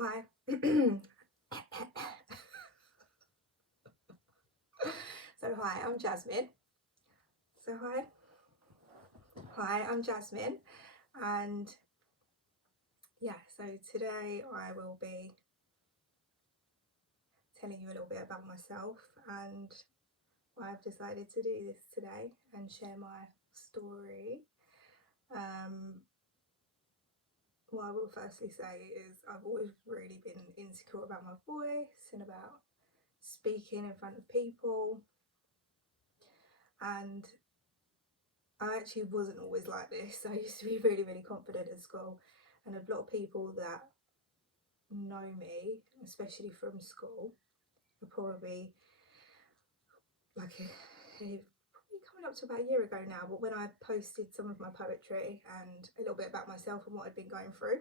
Hi. Hi, I'm Jasmine. So hi, I'm Jasmine, and yeah, so today I will be telling you a little bit about myself and why I've decided to do this today and share my story. What I will firstly say is I've always really been insecure about my voice and about speaking in front of people, and I actually wasn't always like this. I used to be really, really confident at school, and a lot of people that know me, especially from school, are probably like probably coming up to about a year ago now. But when I posted some of my poetry and a little bit about myself and what I'd been going through,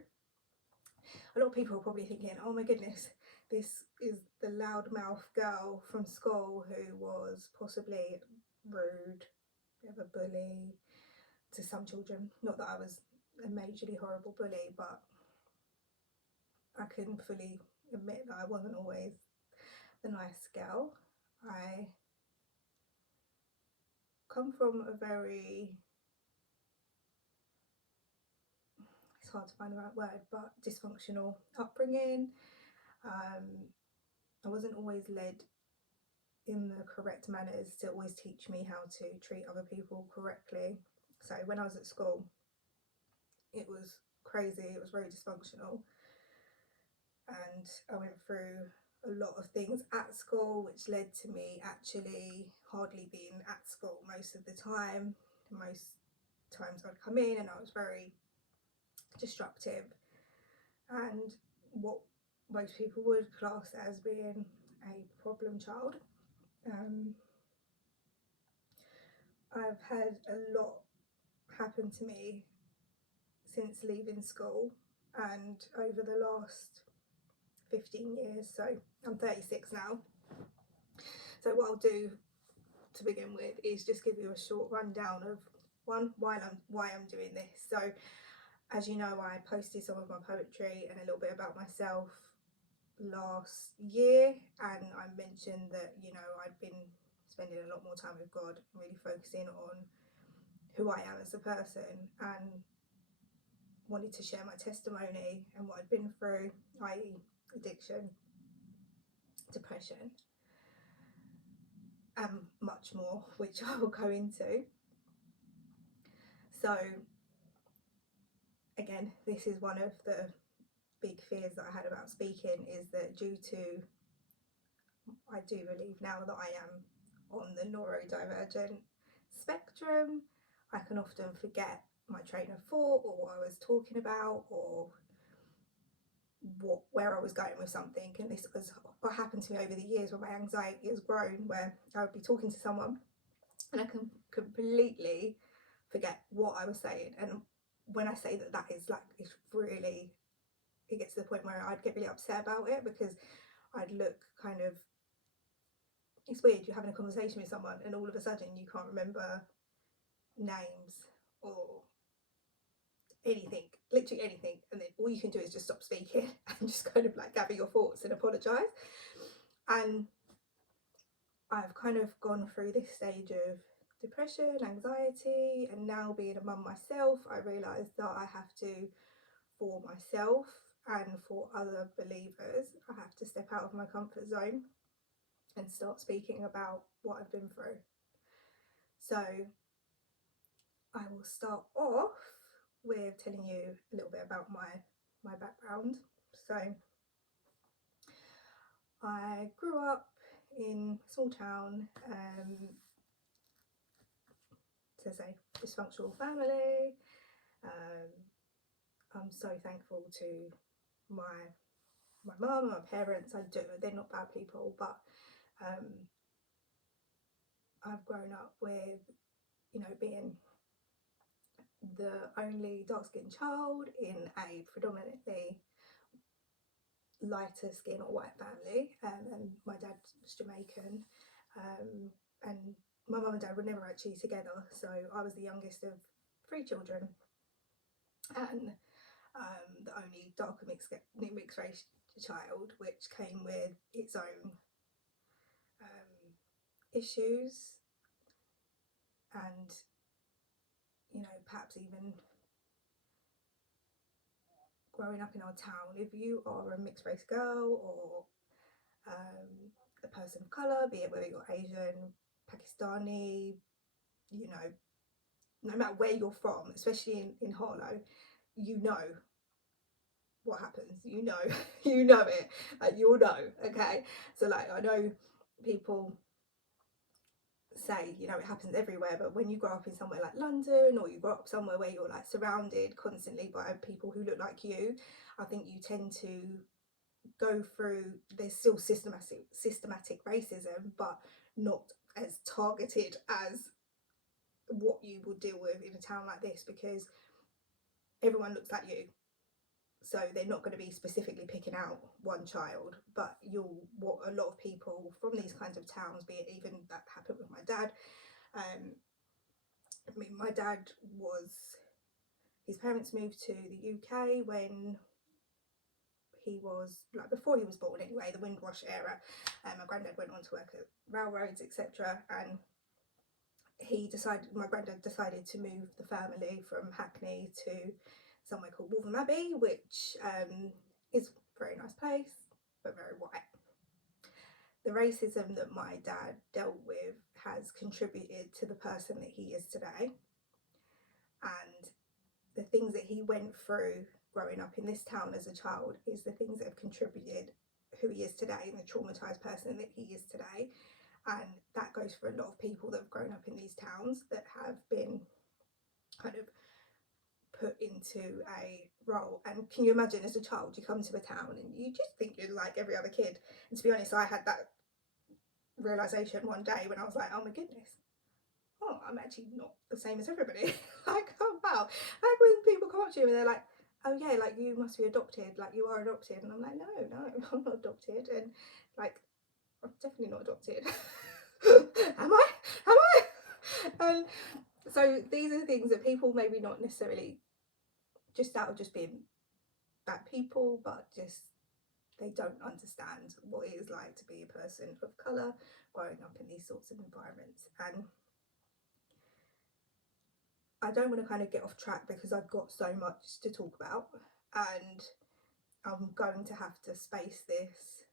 a lot of people are probably thinking, "Oh my goodness, this is the loudmouth girl from school who was possibly rude, bit of a bully to some children. Not that I was a majorly horrible bully, but I can fully admit that I wasn't always the nice girl. I come from a very, it's hard to find the right word, but dysfunctional upbringing. I wasn't always led in the correct manners to always teach me how to treat other people correctly. So when I was at school, it was crazy, it was very dysfunctional, and I went through a lot of things at school, which led to me actually hardly being at school most of the time. Most times I'd come in and I was very destructive and what most people would class as being a problem child. Um, I've had a lot happen to me since leaving school and over the last 15 years. So I'm 36 now. So what I'll do to begin with is just give you a short rundown of why I'm doing this. So as you know, I posted some of my poetry and a little bit about myself last year, and I mentioned that I'd been spending a lot more time with God and really focusing on who I am as a person, and wanted to share my testimony and what I'd been through, i.e. addiction, depression, and much more, which I will go into. So again, this is one of the big fears that I had about speaking, is that due to, I do believe now that I am on the neurodivergent spectrum, I can often forget my train of thought or what I was talking about or where I was going with something. And this was what happened to me over the years, where my anxiety has grown, where I would be talking to someone and I can completely forget what I was saying. And when I say that, that is like, it's really, it gets to the point where I'd get really upset about it, because I'd look kind of, it's weird, you're having a conversation with someone and all of a sudden you can't remember names or anything, literally anything, and then all you can do is just stop speaking and just kind of like gather your thoughts and apologise. And I've kind of gone through this stage of depression, anxiety, and now being a mum myself, I realised that I have to, for myself and for other believers, I have to step out of my comfort zone and start speaking about what I've been through. So I will start off with telling you a little bit about my background. So I grew up in a small town, to say, dysfunctional family. I'm so thankful to my mum and my parents. They're not bad people, but I've grown up with, being the only dark-skinned child in a predominantly lighter skin or white family, and my dad was Jamaican, and my mum and dad were never actually together, so I was the youngest of 3 children and the only darker mixed race a child, which came with its own issues, and perhaps even growing up in our town, if you are a mixed race girl or a person of colour, be it whether you're Asian, Pakistani, no matter where you're from, especially in Harlow, what happens, you know it, you'll know. Okay, so I know people say it happens everywhere, but when you grow up in somewhere like London, or you grow up somewhere where you're surrounded constantly by people who look like you, I think you tend to go through, there's still systematic racism, but not as targeted as what you would deal with in a town like this, because everyone looks like you, so they're not going to be specifically picking out one child. But what a lot of people from these kinds of towns, be it even that happened with my dad, my dad his parents moved to the UK when he was before he was born anyway, the Windrush era. My granddad went on to work at railroads, etc., and my granddad decided to move the family from Hackney to somewhere called Waltham Abbey, which is a very nice place but very white. The racism that my dad dealt with has contributed to the person that he is today, and the things that he went through growing up in this town as a child is the things that have contributed who he is today and the traumatized person that he is today. And that goes for a lot of people that have grown up in these towns that have been kind of put into a role. And can you imagine, as a child, you come to a town and you just think you're like every other kid. And to be honest, I had that realization one day when I was like, oh my goodness, I'm actually not the same as everybody. Oh wow. When people come up to you and they're like, oh yeah, you must be adopted, you are adopted, and I'm like, no, I'm not adopted, and I'm definitely not adopted. Am I? And so these are things that people maybe not necessarily just out of just being bad people, but just they don't understand what it is like to be a person of colour growing up in these sorts of environments. And I don't want to kind of get off track because I've got so much to talk about, and I'm going to have to space this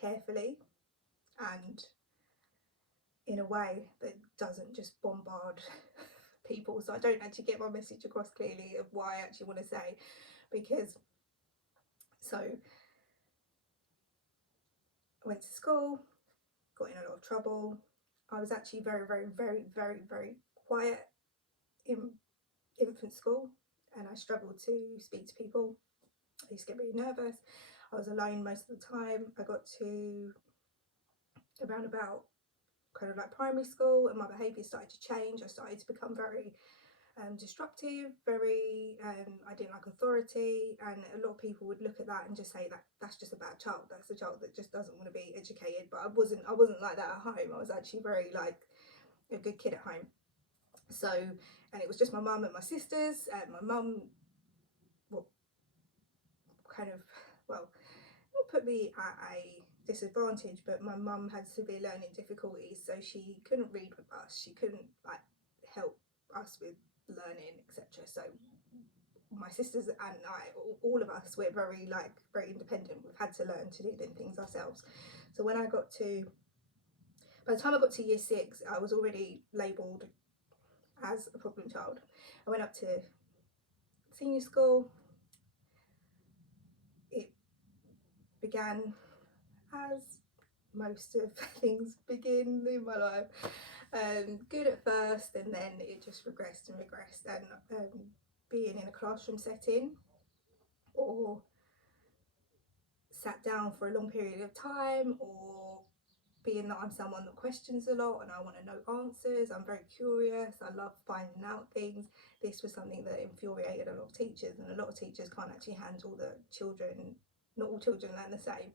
carefully and in a way that doesn't just bombard people, so I don't actually get my message across clearly of what I actually want to say. Because I went to school, got in a lot of trouble. I was actually very, very, very, very, very quiet in infant school, and I struggled to speak to people. I used to get really nervous. I was alone most of the time. I got to around about kind of primary school, and my behaviour started to change. I started to become very disruptive, very I didn't like authority, and a lot of people would look at that and just say that's just a bad child, that's a child that just doesn't want to be educated. But I wasn't like that at home. I was actually very a good kid at home. So, and it was just my mum and my sisters, and my mum not put me at a disadvantage, but my mum had severe learning difficulties, so she couldn't read with us, she couldn't help us with learning, etc. So my sisters and I, all of us, we're very very independent. We've had to learn to do things ourselves. So by the time I got to year 6, I was already labelled as a problem child. I went up to senior school. It began as most of things begin in my life, good at first, and then it just regressed. And being in a classroom setting or sat down for a long period of time, or being that I'm someone that questions a lot and I want to know answers, I'm very curious, I love finding out things. This was something that infuriated a lot of teachers, and a lot of teachers can't actually handle the children. Not all children learn the same.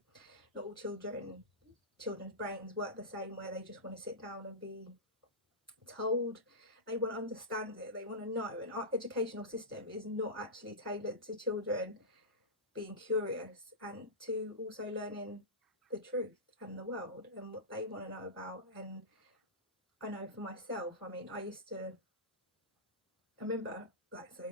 Not all children's brains work the same, where they just want to sit down and be told. They want to understand it, they want to know. And our educational system is not actually tailored to children being curious, and to also learning the truth and the world and what they want to know about. And I know for myself, I mean, I remember, like, so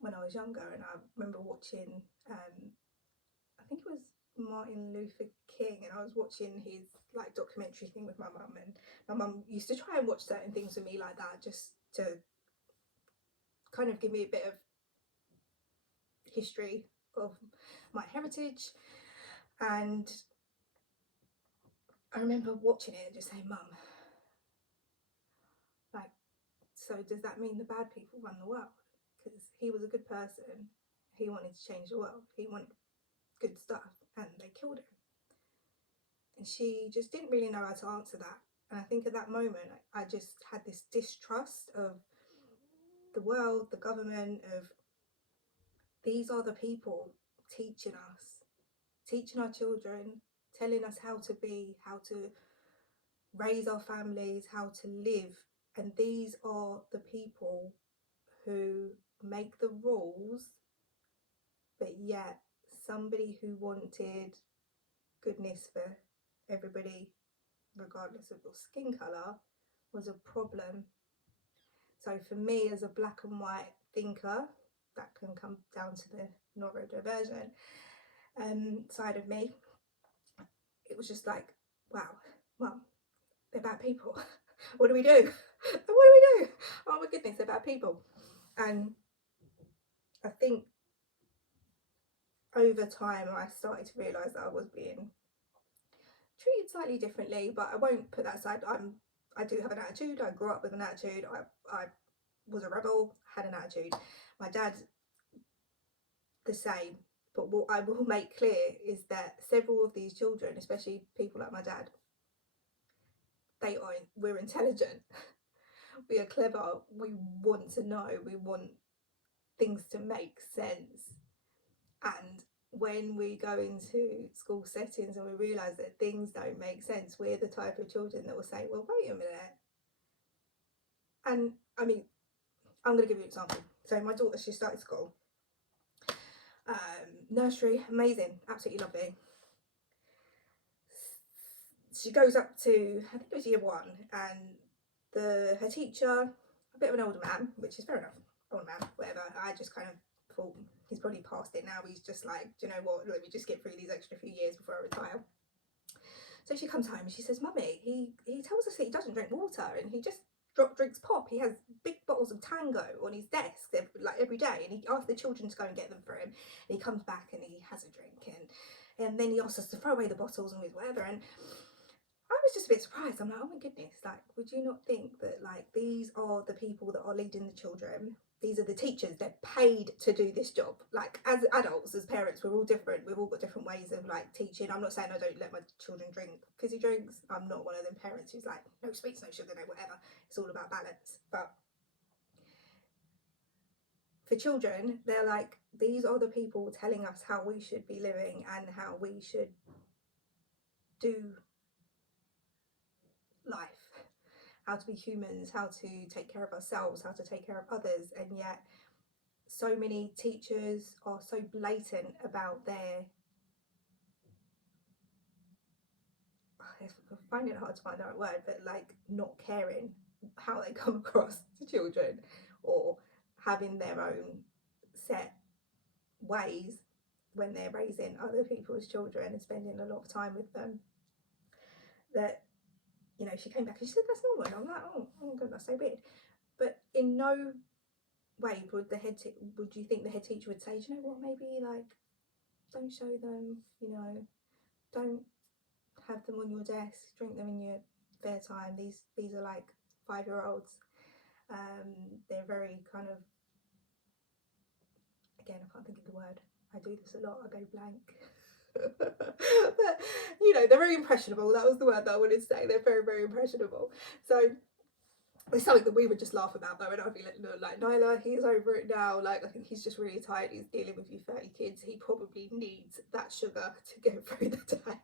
when I was younger, and I remember watching, I think it was Martin Luther King, and I was watching his like documentary thing with my mum, and my mum used to try and watch certain things with me like that, just to kind of give me a bit of history of my heritage. And I remember watching it and just saying, Mum, like, so does that mean the bad people run the world? Because he was a good person, he wanted to change the world, he wanted good stuff, and they killed him. And she just didn't really know how to answer that. And I think at that moment, I just had this distrust of the world, the government, of these are the people teaching us, teaching our children, telling us how to be, how to raise our families, how to live. And these are the people who make the rules, but yet somebody who wanted goodness for everybody, regardless of your skin colour, was a problem. So for me, as a black and white thinker, that can come down to the neurodivergent side of me, it was just like, wow, Mum, they're bad people. What do we do? What do we do? Oh my goodness, they're bad people. And I think over time I started to realise that I was being treated slightly differently, but I won't put that aside. I do have an attitude. I grew up with an attitude. I was a rebel, had an attitude. My dad, the same. But what I will make clear is that several of these children, especially people like my dad, we're intelligent, we are clever, we want to know, we want things to make sense. And when we go into school settings and we realise that things don't make sense, we're the type of children that will say, well, wait a minute. And I mean, I'm going to give you an example. So my daughter, she started school. Nursery, amazing, absolutely lovely. She goes up to, I think it was year 1, and her teacher, a bit of an older man, which is fair enough, older man, whatever. I just kind of thought, he's probably past it now. He's just like, do you know what, let me just get through these extra few years before I retire. So she comes home and she says, Mummy, he tells us that he doesn't drink water, and he just drinks pop. He has big bottles of Tango on his desk every day, and he asks the children to go and get them for him, and he comes back and he has a drink, and then he asks us to throw away the bottles and whatever. And I was just a bit surprised. I'm like, oh my goodness, like, would you not think that, like, these are the people that are leading the children? These are the teachers, they're paid to do this job. Like, as adults, as parents, we're all different. We've all got different ways of, like, teaching. I'm not saying I don't let my children drink fizzy drinks. I'm not one of them parents who's like, no sweets, no sugar, no whatever. It's all about balance. But for children, they're like, these are the people telling us how we should be living and how we should do life, how to be humans, how to take care of ourselves, how to take care of others. And yet so many teachers are so blatant about their, I find it hard to find the right word, but like not caring how they come across to children, or having their own set ways when they're raising other people's children and spending a lot of time with them. That, you know, she came back and she said, that's normal. And I'm like, oh god, that's so weird. But in no way would you think the head teacher would say, do you know what, maybe like don't show them, you know, don't have them on your desk, drink them in your spare time. These are like 5-year-olds. They're very kind of, again, I can't think of the word, I do this a lot, I go blank. But you know, they're very impressionable. That was the word that I wanted to say. They're very, very impressionable. So it's something that we would just laugh about though, and I'd be like, Nyla, he's over it now. Like, I think he's just really tired. He's dealing with you 30 kids. He probably needs that sugar to get through the day.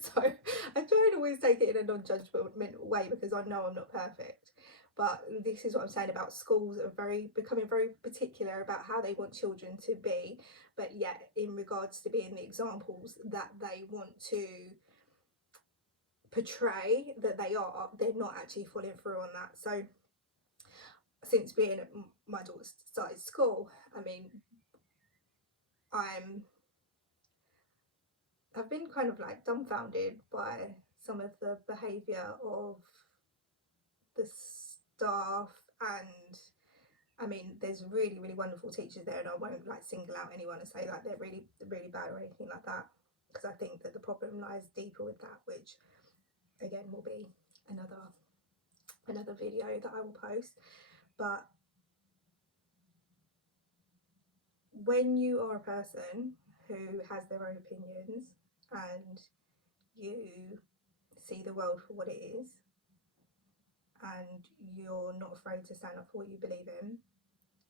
So I try and always take it in a non-judgmental way, because I know I'm not perfect. But this is what I'm saying about schools are becoming very particular about how they want children to be, but yet in regards to being the examples that they want to portray that they're not actually following through on that. So since being at my daughter started school, I mean, I've been kind of like dumbfounded by some of the behaviour of the staff, and I mean, there's really, really wonderful teachers there, and I won't like single out anyone and say like they're really, really bad or anything like that, because I think that the problem lies deeper with that, which again will be another video that I will post. But when you are a person who has their own opinions and you see the world for what it is, and you're not afraid to stand up for what you believe in,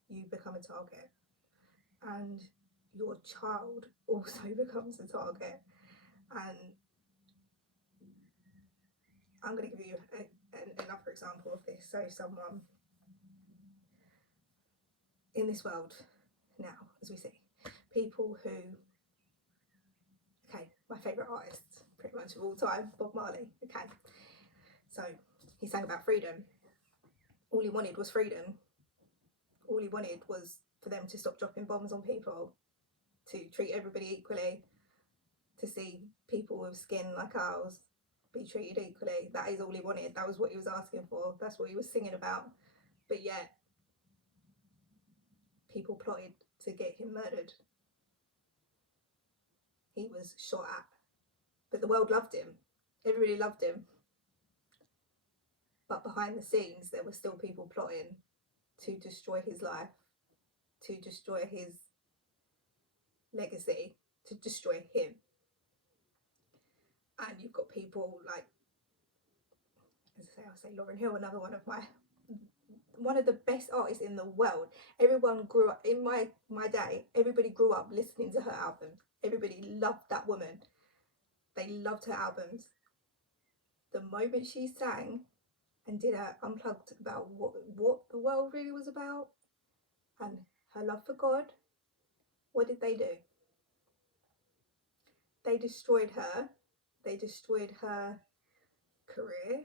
you become a target, and your child also becomes a target. And I'm going to give you another example of this. So someone in this world now, as we see, people who, okay, my favourite artist pretty much of all time, Bob Marley, okay, so he sang about freedom. All he wanted was freedom. All he wanted was for them to stop dropping bombs on people, to treat everybody equally, to see people with skin like ours be treated equally. That is all he wanted. That was what he was asking for. That's what he was singing about. But yet people plotted to get him murdered. He was shot at, but the world loved him. Everybody loved him. But behind the scenes there were still people plotting to destroy his life, to destroy his legacy, to destroy him. And you've got people like, as I say, I'll say Lauryn Hill, another one of the best artists in the world. Everyone grew up, in my day, everybody grew up listening to her albums. Everybody loved that woman. They loved her albums. The moment she sang and did her unplugged about what the world really was about and her love for God, what did they do? They destroyed her. They destroyed her career.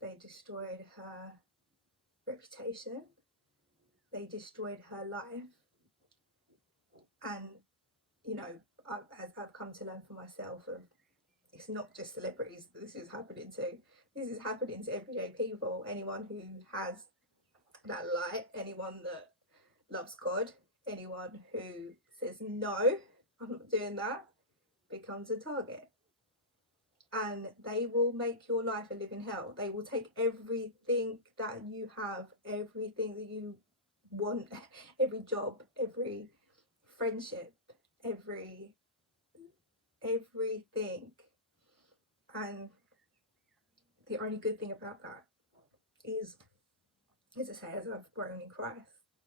They destroyed her reputation. They destroyed her life. And, you know, as I've come to learn for myself, it's not just celebrities that this is happening to. This is happening to everyday people. Anyone who has that light, anyone that loves God, anyone who says, no, I'm not doing that, becomes a target. And they will make your life a living hell. They will take everything that you have, everything that you want, every job, every friendship, everything. And the only good thing about that is, as I say, as I've grown in Christ,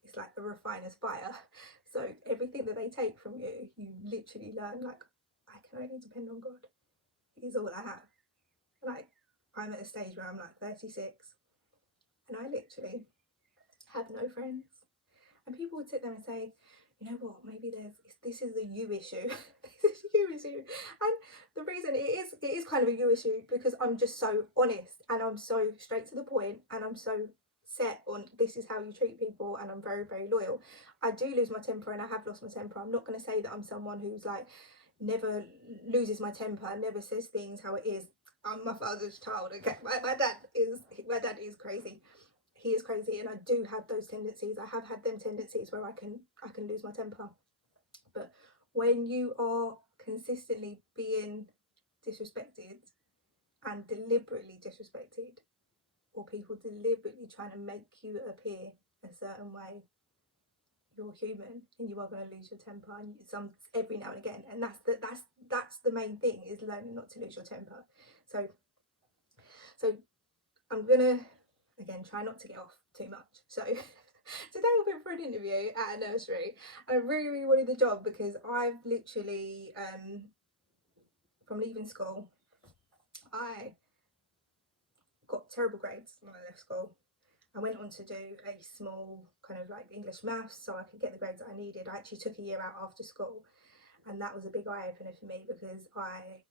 it's like the refiner's fire. So everything that they take from you, you literally learn, like, I can only depend on God. He's all I have. Like, I'm at a stage where I'm like 36 and I literally have no friends. And people would sit there and say, you know what, maybe this is a you issue. This is a you issue. And the reason it is kind of a you issue because I'm just so honest and I'm so straight to the point and I'm so set on this is how you treat people, and I'm very, very loyal. I do lose my temper and I have lost my temper. I'm not going to say that I'm someone who's like never loses my temper, never says things how it is. I'm my father's child, okay? My dad is crazy. He is crazy, and I do have those tendencies. I have had them tendencies where I can lose my temper. But when you are consistently being disrespected and deliberately disrespected, or people deliberately trying to make you appear a certain way, you're human and you are going to lose your temper, and every now and again. And that's the main thing, is learning not to lose your temper. So I'm gonna again try not to get off too much. So today I went for an interview at a nursery and I really, really wanted the job because I've literally from leaving school, I got terrible grades when I left school. I went on to do a small kind of like English maths so I could get the grades that I needed. I actually took a year out after school, and that was a big eye opener for me because I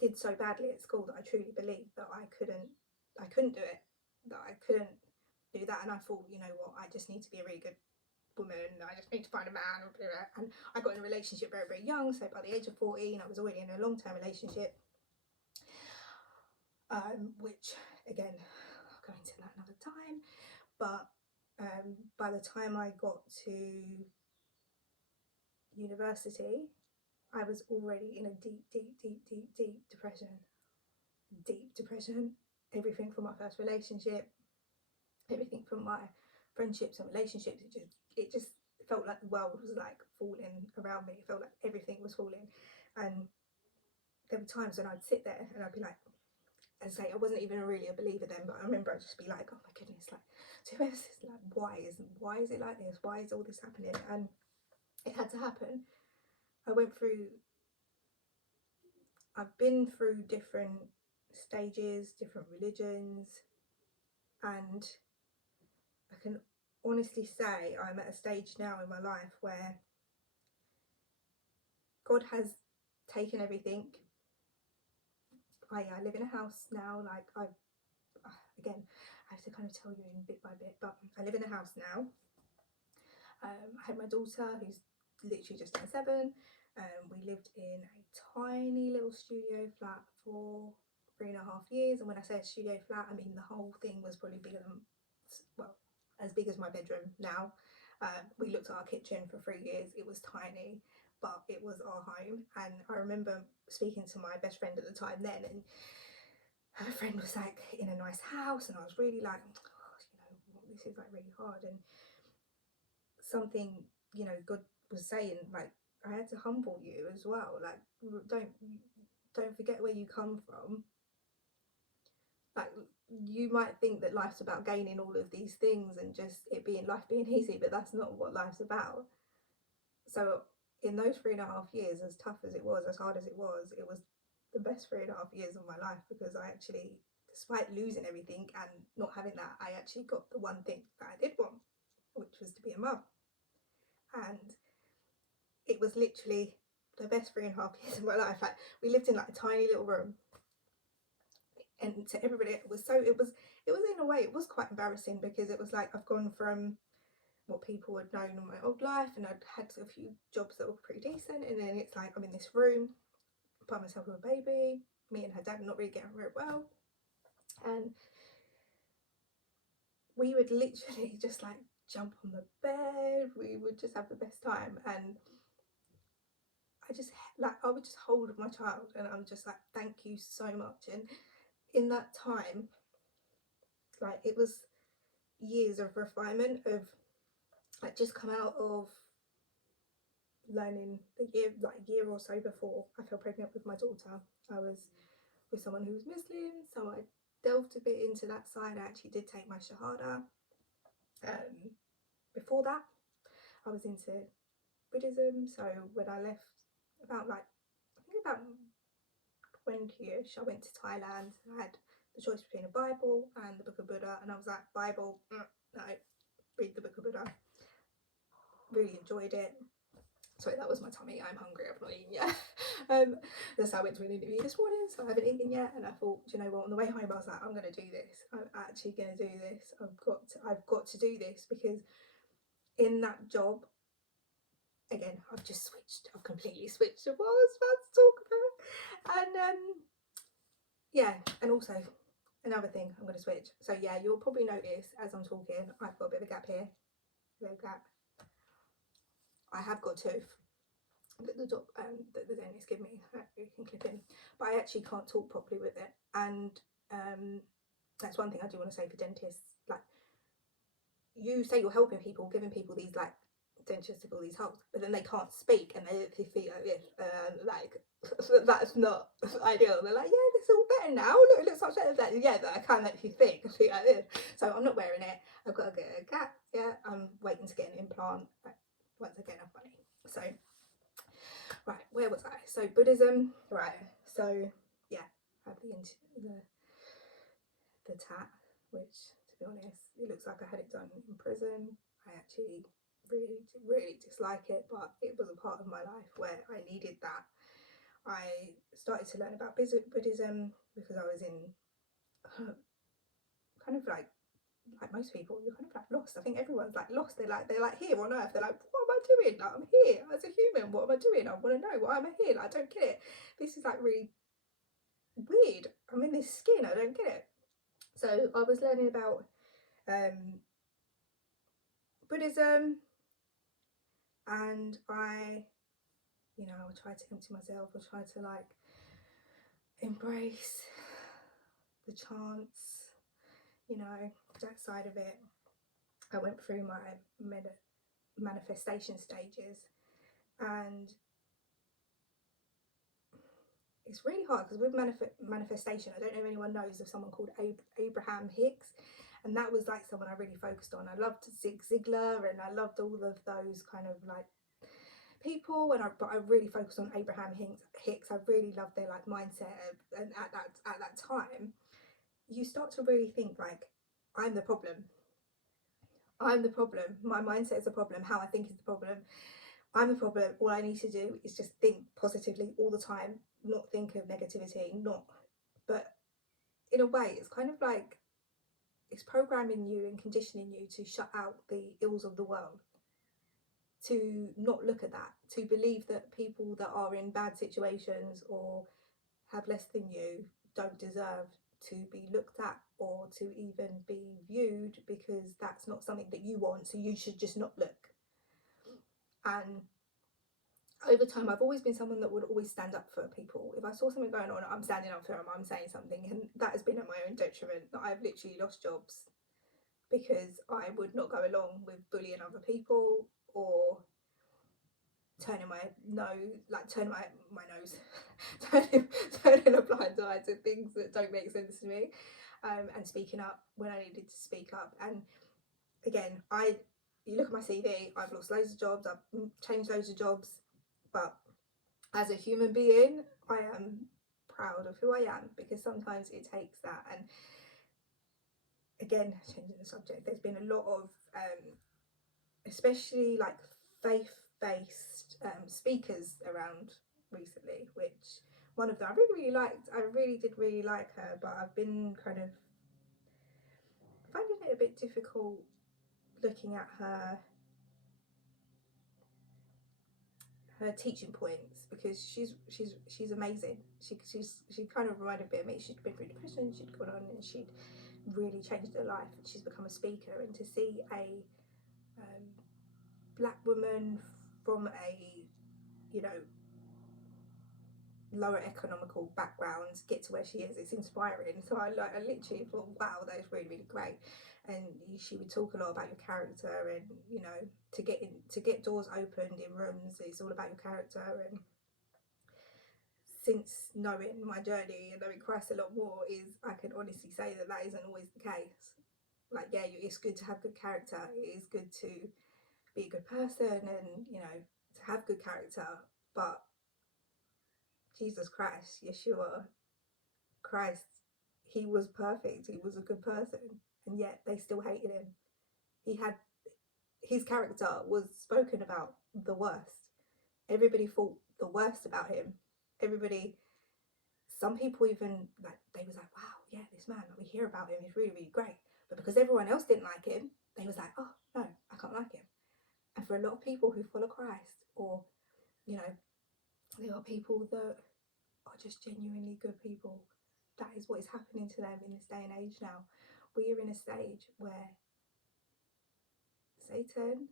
did so badly at school that I truly believed that I couldn't do it, that I couldn't do that. And I thought, you know what, I just need to be a really good woman, I just need to find a man. And I got in a relationship very, very young, so by the age of 14 I was already in a long-term relationship, which again, I'll go into that another time. But by the time I got to university, I was already in a deep, deep, deep, deep, deep depression. Deep depression. Everything from my first relationship, everything from my friendships and relationships, it just felt like the world was like falling around me. It felt like everything was falling. And there were times when I'd sit there and I'd be like, as I say, I wasn't even really a believer then, but I remember I'd just be like, oh my goodness, like, so where's this, like, why is it like this? Why is all this happening? And it had to happen. I've been through different stages, different religions, and I can honestly say I'm at a stage now in my life where God has taken everything. I live in a house now, like again, I have to kind of tell you in bit by bit, but I live in a house now. I had my daughter who's literally just turned 7. We lived in a tiny little studio flat for 3.5 years, and when I say a studio flat, I mean the whole thing was probably bigger than, well, as big as my bedroom now. We looked at our kitchen for 3 years. It was tiny, but it was our home. And I remember speaking to my best friend at the time then, and her friend was like in a nice house, and I was really like, oh, you know, this is like really hard. And something, you know, God was saying, like, I had to humble you as well. Like, don't forget where you come from. Like, you might think that life's about gaining all of these things and just life being easy, but that's not what life's about. So in those 3.5 years, as tough as it was, as hard as it was the best 3.5 years of my life, because I actually, despite losing everything and not having that, I actually got the one thing that I did want, which was to be a mum. And it was literally the best 3.5 years of my life. Like, we lived in like a tiny little room, and to everybody it was in a way, it was quite embarrassing, because it was like I've gone from what people had known in my old life, and I'd had a few jobs that were pretty decent, and then it's like I'm in this room by myself with a baby, me and her dad not really getting very well, and we would literally just like jump on the bed, we would just have the best time. And I would just hold my child, and I'm just like, thank you so much. And in that time, like, it was years of refinement, of like, just come out of learning the year or so before I fell pregnant with my daughter. I was with someone who was Muslim, so I delved a bit into that side. I actually did take my Shahada. Before that, I was into Buddhism, so when I left, about like, I think about 20ish, I went to Thailand. I had the choice between a Bible and the Book of Buddha, and I was like, Bible, no, read the Book of Buddha. Really enjoyed it. Sorry, that was my tummy. I'm hungry. I've not eaten yet. That's how I went to an interview this morning, so I haven't eaten yet. And I thought, do you know what? On the way home, I was like, I'm going to do this. I'm actually going to do this. I've got to do this, because in that job, again, I've just switched. I've completely switched of what I was about to talk about. And yeah, and also another thing, I'm going to switch. So yeah, you'll probably notice as I'm talking, I've got a bit of a gap here. A little gap. I have got a tooth that the dentist gave me, you can clip in, but I actually can't talk properly with it. And that's one thing I do want to say for dentists. Like, you say you're helping people, giving people these like dentures to fill these holes, but then they can't speak and they feel like this, like, that's not ideal. They're like, yeah, this is all better now, look, it looks much better. Like, yeah, that I can't actually speak like this. So I'm not wearing it. I've got to get a gap. Yeah, I'm waiting to get an implant. Once again, I'm funny. So right, where was I? So Buddhism, right. So yeah, I have the the tat, which, to be honest, it looks like I had it done in prison. I actually really dislike it, but it was a part of my life where I needed that. I started to learn about Buddhism because I was in kind of like most people, you're kind of like lost. I think everyone's like lost. They're like here on earth. They're like, what am I doing? Like, I'm here as a human. What am I doing? I want to know why am I here. Like, I don't get it. This is like really weird. I'm in this skin. I don't get it. So I was learning about Buddhism, and I tried to empty myself. I tried to like embrace the chants, that side of it. I went through my manifestation stages, and it's really hard because with manifestation, I don't know if anyone knows of someone called Abraham Hicks, and that was like someone I really focused on. I loved Zig Ziglar, and I loved all of those kind of like people, but I really focused on Abraham Hicks. I really loved their like mindset, and at that time, you start to really think like, I'm the problem. I'm the problem. My mindset is the problem. How I think is the problem. I'm the problem. All I need to do is just think positively all the time, not think of negativity, but in a way, it's kind of like it's programming you and conditioning you to shut out the ills of the world, to not look at that, to believe that people that are in bad situations or have less than you don't deserve to be looked at or to even be viewed, because that's not something that you want, so you should just not look. And over time, I've always been someone that would always stand up for people. If I saw something going on, I'm standing up for them, I'm saying something, and that has been at my own detriment. I've literally lost jobs because I would not go along with bullying other people or turning my nose, turning a blind eye to things that don't make sense to me, and speaking up when I needed to speak up. And again, you look at my CV, I've lost loads of jobs, I've changed loads of jobs, but as a human being, I am proud of who I am, because sometimes it takes that. And again, changing the subject, there's been a lot of especially like faith-based speakers around recently, which one of them I really liked. I really did really like her, but I've been kind of finding it a bit difficult looking at her teaching points, because she's amazing. She kind of reminded me of me. She'd been through depression, she'd gone on and she'd really changed her life, and she's become a speaker. And to see a black woman from a lower economical backgrounds get to where she is, it's inspiring. So I literally thought, wow, that is really great. And she would talk a lot about your character, and to get doors opened in rooms, it's all about your character. And since knowing my journey and knowing Christ a lot more, I can honestly say that isn't always the case. Like, yeah, it's good to have good character, it is good to be a good person, and to have good character, but Jesus Christ, Yeshua Christ, he was perfect, he was a good person, and yet they still hated him. His character was spoken about the worst. Everybody thought the worst about him. Some people even, like, they was like, wow, yeah, this man, we hear about him, he's really great. But because everyone else didn't like him, they was like, oh no, I can't like him. And for a lot of people who follow Christ, or there are people that are just genuinely good people, that is what is happening to them in this day and age now. We are in a stage where Satan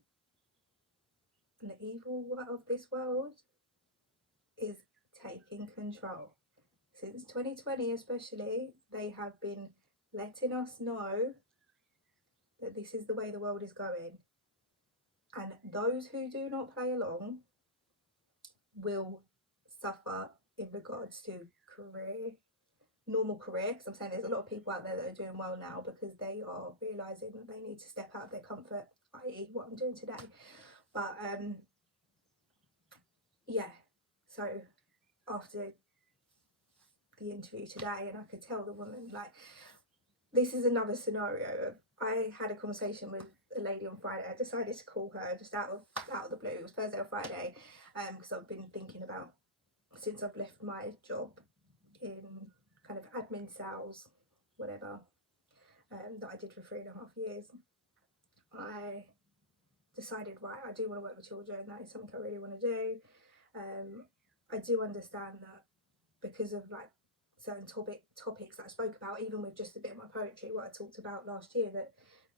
and the evil of this world is taking control. Since 2020 especially, they have been letting us know that this is the way the world is going. And those who do not play along will suffer in regards to normal career, because I'm saying there's a lot of people out there that are doing well now because they are realising that they need to step out of their comfort, i.e. what I'm doing today. But yeah, so after the interview today, and I could tell the woman, like, this is another scenario of, I had a conversation with a lady on Friday. I decided to call her just out of the blue. It was Thursday or Friday, because I've been thinking about, since I've left my job in kind of admin sales, whatever, that I did for 3.5 years. I decided, right, I do want to work with children. That is something I really want to do. I do understand that because of like certain topics that I spoke about, even with just a bit of my poetry, what I talked about last year, that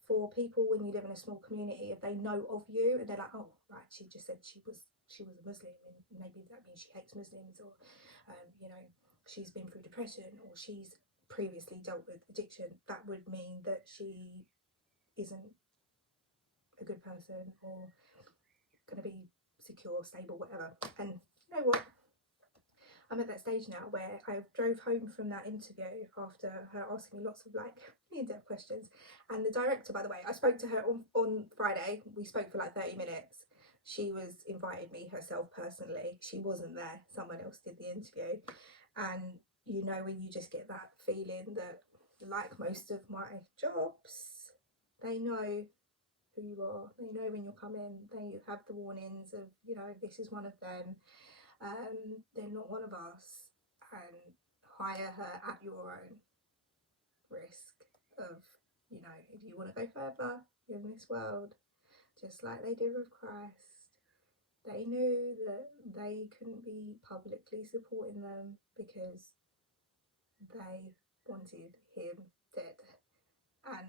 for people, when you live in a small community, if they know of you and they're like, oh right, she just said she was a Muslim, and maybe that means she hates Muslims, or you know, she's been through depression, or she's previously dealt with addiction, that would mean that she isn't a good person, or going to be secure, stable, whatever. And you know what? I'm at that stage now where I drove home from that interview after her asking me lots of like in-depth questions. And the director, by the way, I spoke to her on Friday. We spoke for like 30 minutes. She was invited me herself personally. She wasn't there. Someone else did the interview. And you know, when you just get that feeling that, like most of my jobs, they know who you are. They know when you're coming. They have the warnings of, you know, this is one of them. They're not one of us, and hire her at your own risk of, you know, if you want to go further in this world, just like they did with Christ. They knew that they couldn't be publicly supporting them because they wanted him dead. And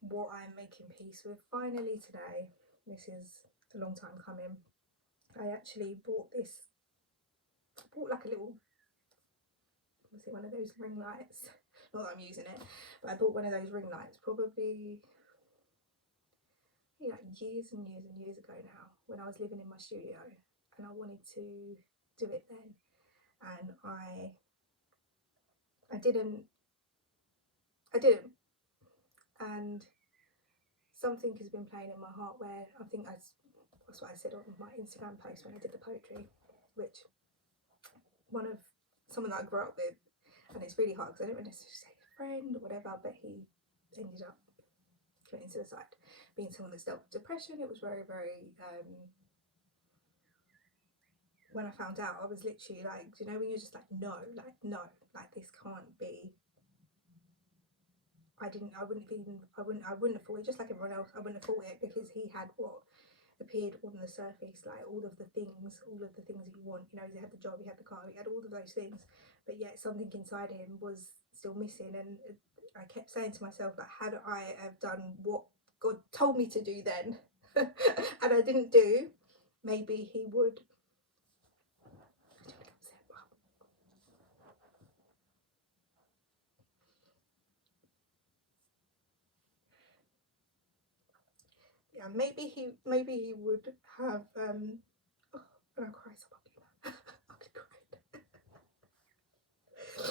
what I'm making peace with finally today, this is a long time coming, I actually bought like a little, was it one of those ring lights? Not that I'm using it, but I bought one of those ring lights probably, you know, years and years and years ago now, when I was living in my studio, and I wanted to do it then, and I didn't, and something has been playing in my heart where I think that's what I said on my Instagram post when I did the poetry, which someone that I grew up with, and it's really hard because I don't necessarily say a friend or whatever, but he ended up committing suicide. Being someone that's dealt with depression, it was very, very, when I found out, I was literally like, you know, when you're just like, no, this can't be. I wouldn't have thought it, just like everyone else, I wouldn't have thought it, because he had what appeared on the surface, like all of the things that you want, you know, he had the job, he had the car, he had all of those things, but yet something inside him was still missing. And I kept saying to myself, like, had I have done what God told me to do then and I didn't do, maybe he would, yeah, maybe he would have oh, and I'll cry so much. I'll be crying. So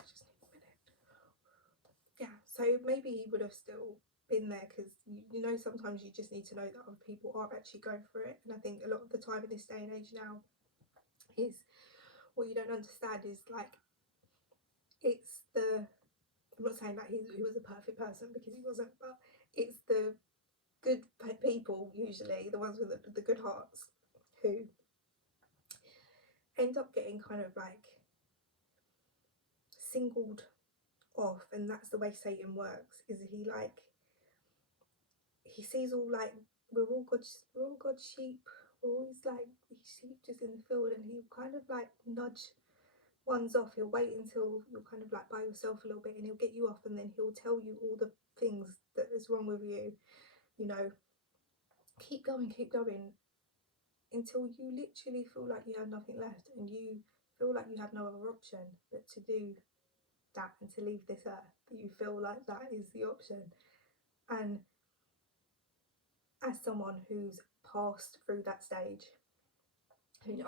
I just need a minute. Yeah, so maybe he would have still been there, because you know, sometimes you just need to know that other people are actually going through it. And I think a lot of the time in this day and age now, is what you don't understand is like, it's the, I'm not saying that he was a perfect person, because he wasn't, but it's the good people, usually the ones with the good hearts, who end up getting kind of like singled off. And that's the way Satan works, is he sees all, like, we're all God's sheep, we're always like sheep just in the field, and he'll kind of like nudge ones off. He'll wait until you're kind of like by yourself a little bit, and he'll get you off, and then he'll tell you all the things that is wrong with you, you know, keep going, until you literally feel like you have nothing left, and you feel like you have no other option but to do that and to leave this earth. You feel like that is the option. And as someone who's passed through that stage,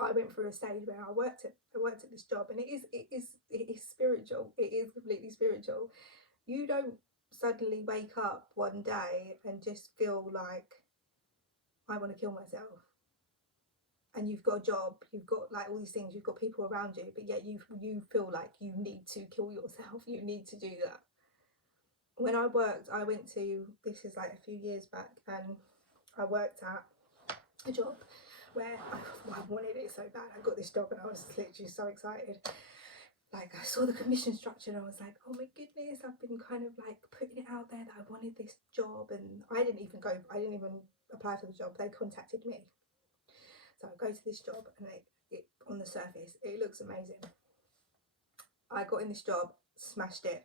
I went through a stage where I worked at this job, and it is spiritual. It is completely spiritual. You don't suddenly wake up one day and just feel like, I want to kill myself. and you've got a job, you've got like all these things, you've got people around you, but yet you feel like you need to kill yourself, you need to do that. When I worked, I went to, this is like a few years back, and I worked at a job where I wanted it so bad. I got this job and I was literally so excited. Like, I saw the commission structure and I was like, oh my goodness, I've been kind of like putting it out there that I wanted this job, and I didn't even apply for the job. They contacted me. So I go to this job and it on the surface, it looks amazing. I got in this job, smashed it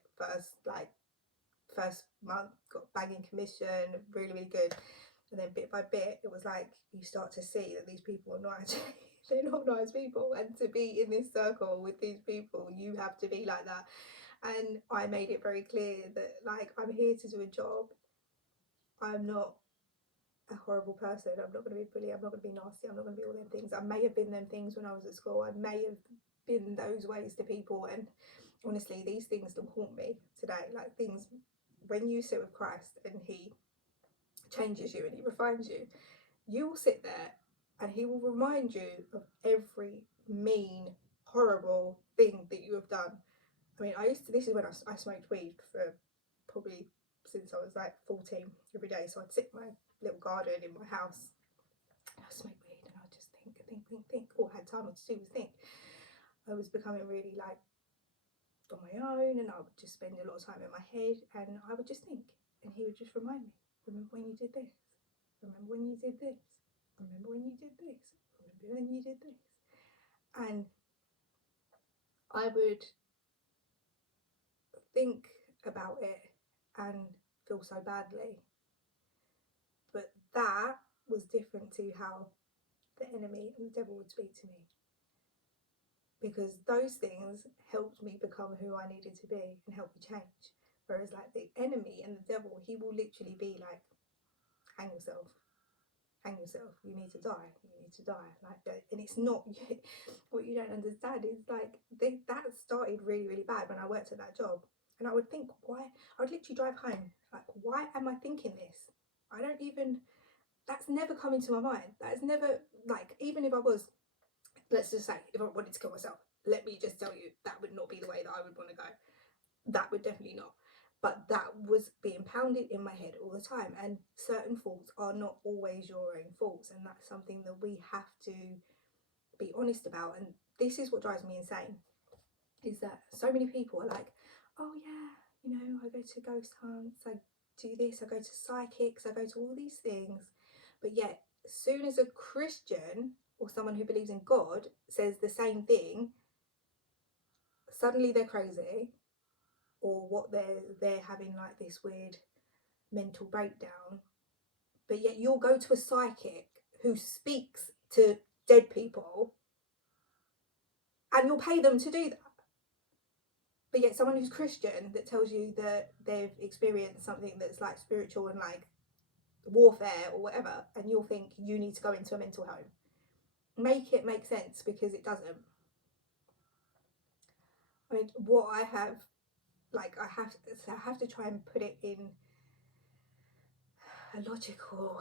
first month, got banging commission, really, really good. And then bit by bit, it was like you start to see that these people are not actually, they're not nice people. And to be in this circle with these people, you have to be like that. And I made it very clear that, like, I'm here to do a job. I'm not a horrible person. I'm not going to be bully. I'm not going to be nasty. I'm not going to be all them things. I may have been them things when I was at school. I may have been those ways to people. And honestly, these things still haunt me today. Like, things, when you sit with Christ and he changes you and he refines you, you will sit there and he will remind you of every mean, horrible thing that you have done. I mean, this is when I smoked weed for probably since I was like 14 every day. So I'd sit in my little garden in my house and I'd smoke weed and I'd just think. All I had time to do was think. I was becoming really like on my own, and I would just spend a lot of time in my head and I would just think, and he would just remind me, remember when you did this? Remember when you did this? Remember when you did this? Remember when you did this? And I would think about it and feel so badly. But that was different to how the enemy and the devil would speak to me. Because those things helped me become who I needed to be and help me change. Whereas like the enemy and the devil, he will literally be like, hang yourself, you need to die, like that. And it's not, what you don't understand is like that started really, really bad when I worked at that job. And I would think, why? I would literally drive home like, why am I thinking this? I don't even, that's never come into my mind. That's never, like, even if I was, let's just say, if I wanted to kill myself, let me just tell you, that would not be the way that I would want to go. That would definitely not. But that was being pounded in my head all the time. And certain faults are not always your own faults. And that's something that we have to be honest about. And this is what drives me insane, is that so many people are like, oh yeah, you know, I go to ghost hunts, I do this, I go to psychics, I go to all these things. But yet, as soon as a Christian or someone who believes in God says the same thing, suddenly they're crazy, or what they're having like this weird mental breakdown. But yet you'll go to a psychic who speaks to dead people and you'll pay them to do that. But yet someone who's Christian that tells you that they've experienced something that's like spiritual and like warfare or whatever, and you'll think you need to go into a mental home. Make it make sense, because it doesn't. I mean, what I have, like, I have to try and put it in a logical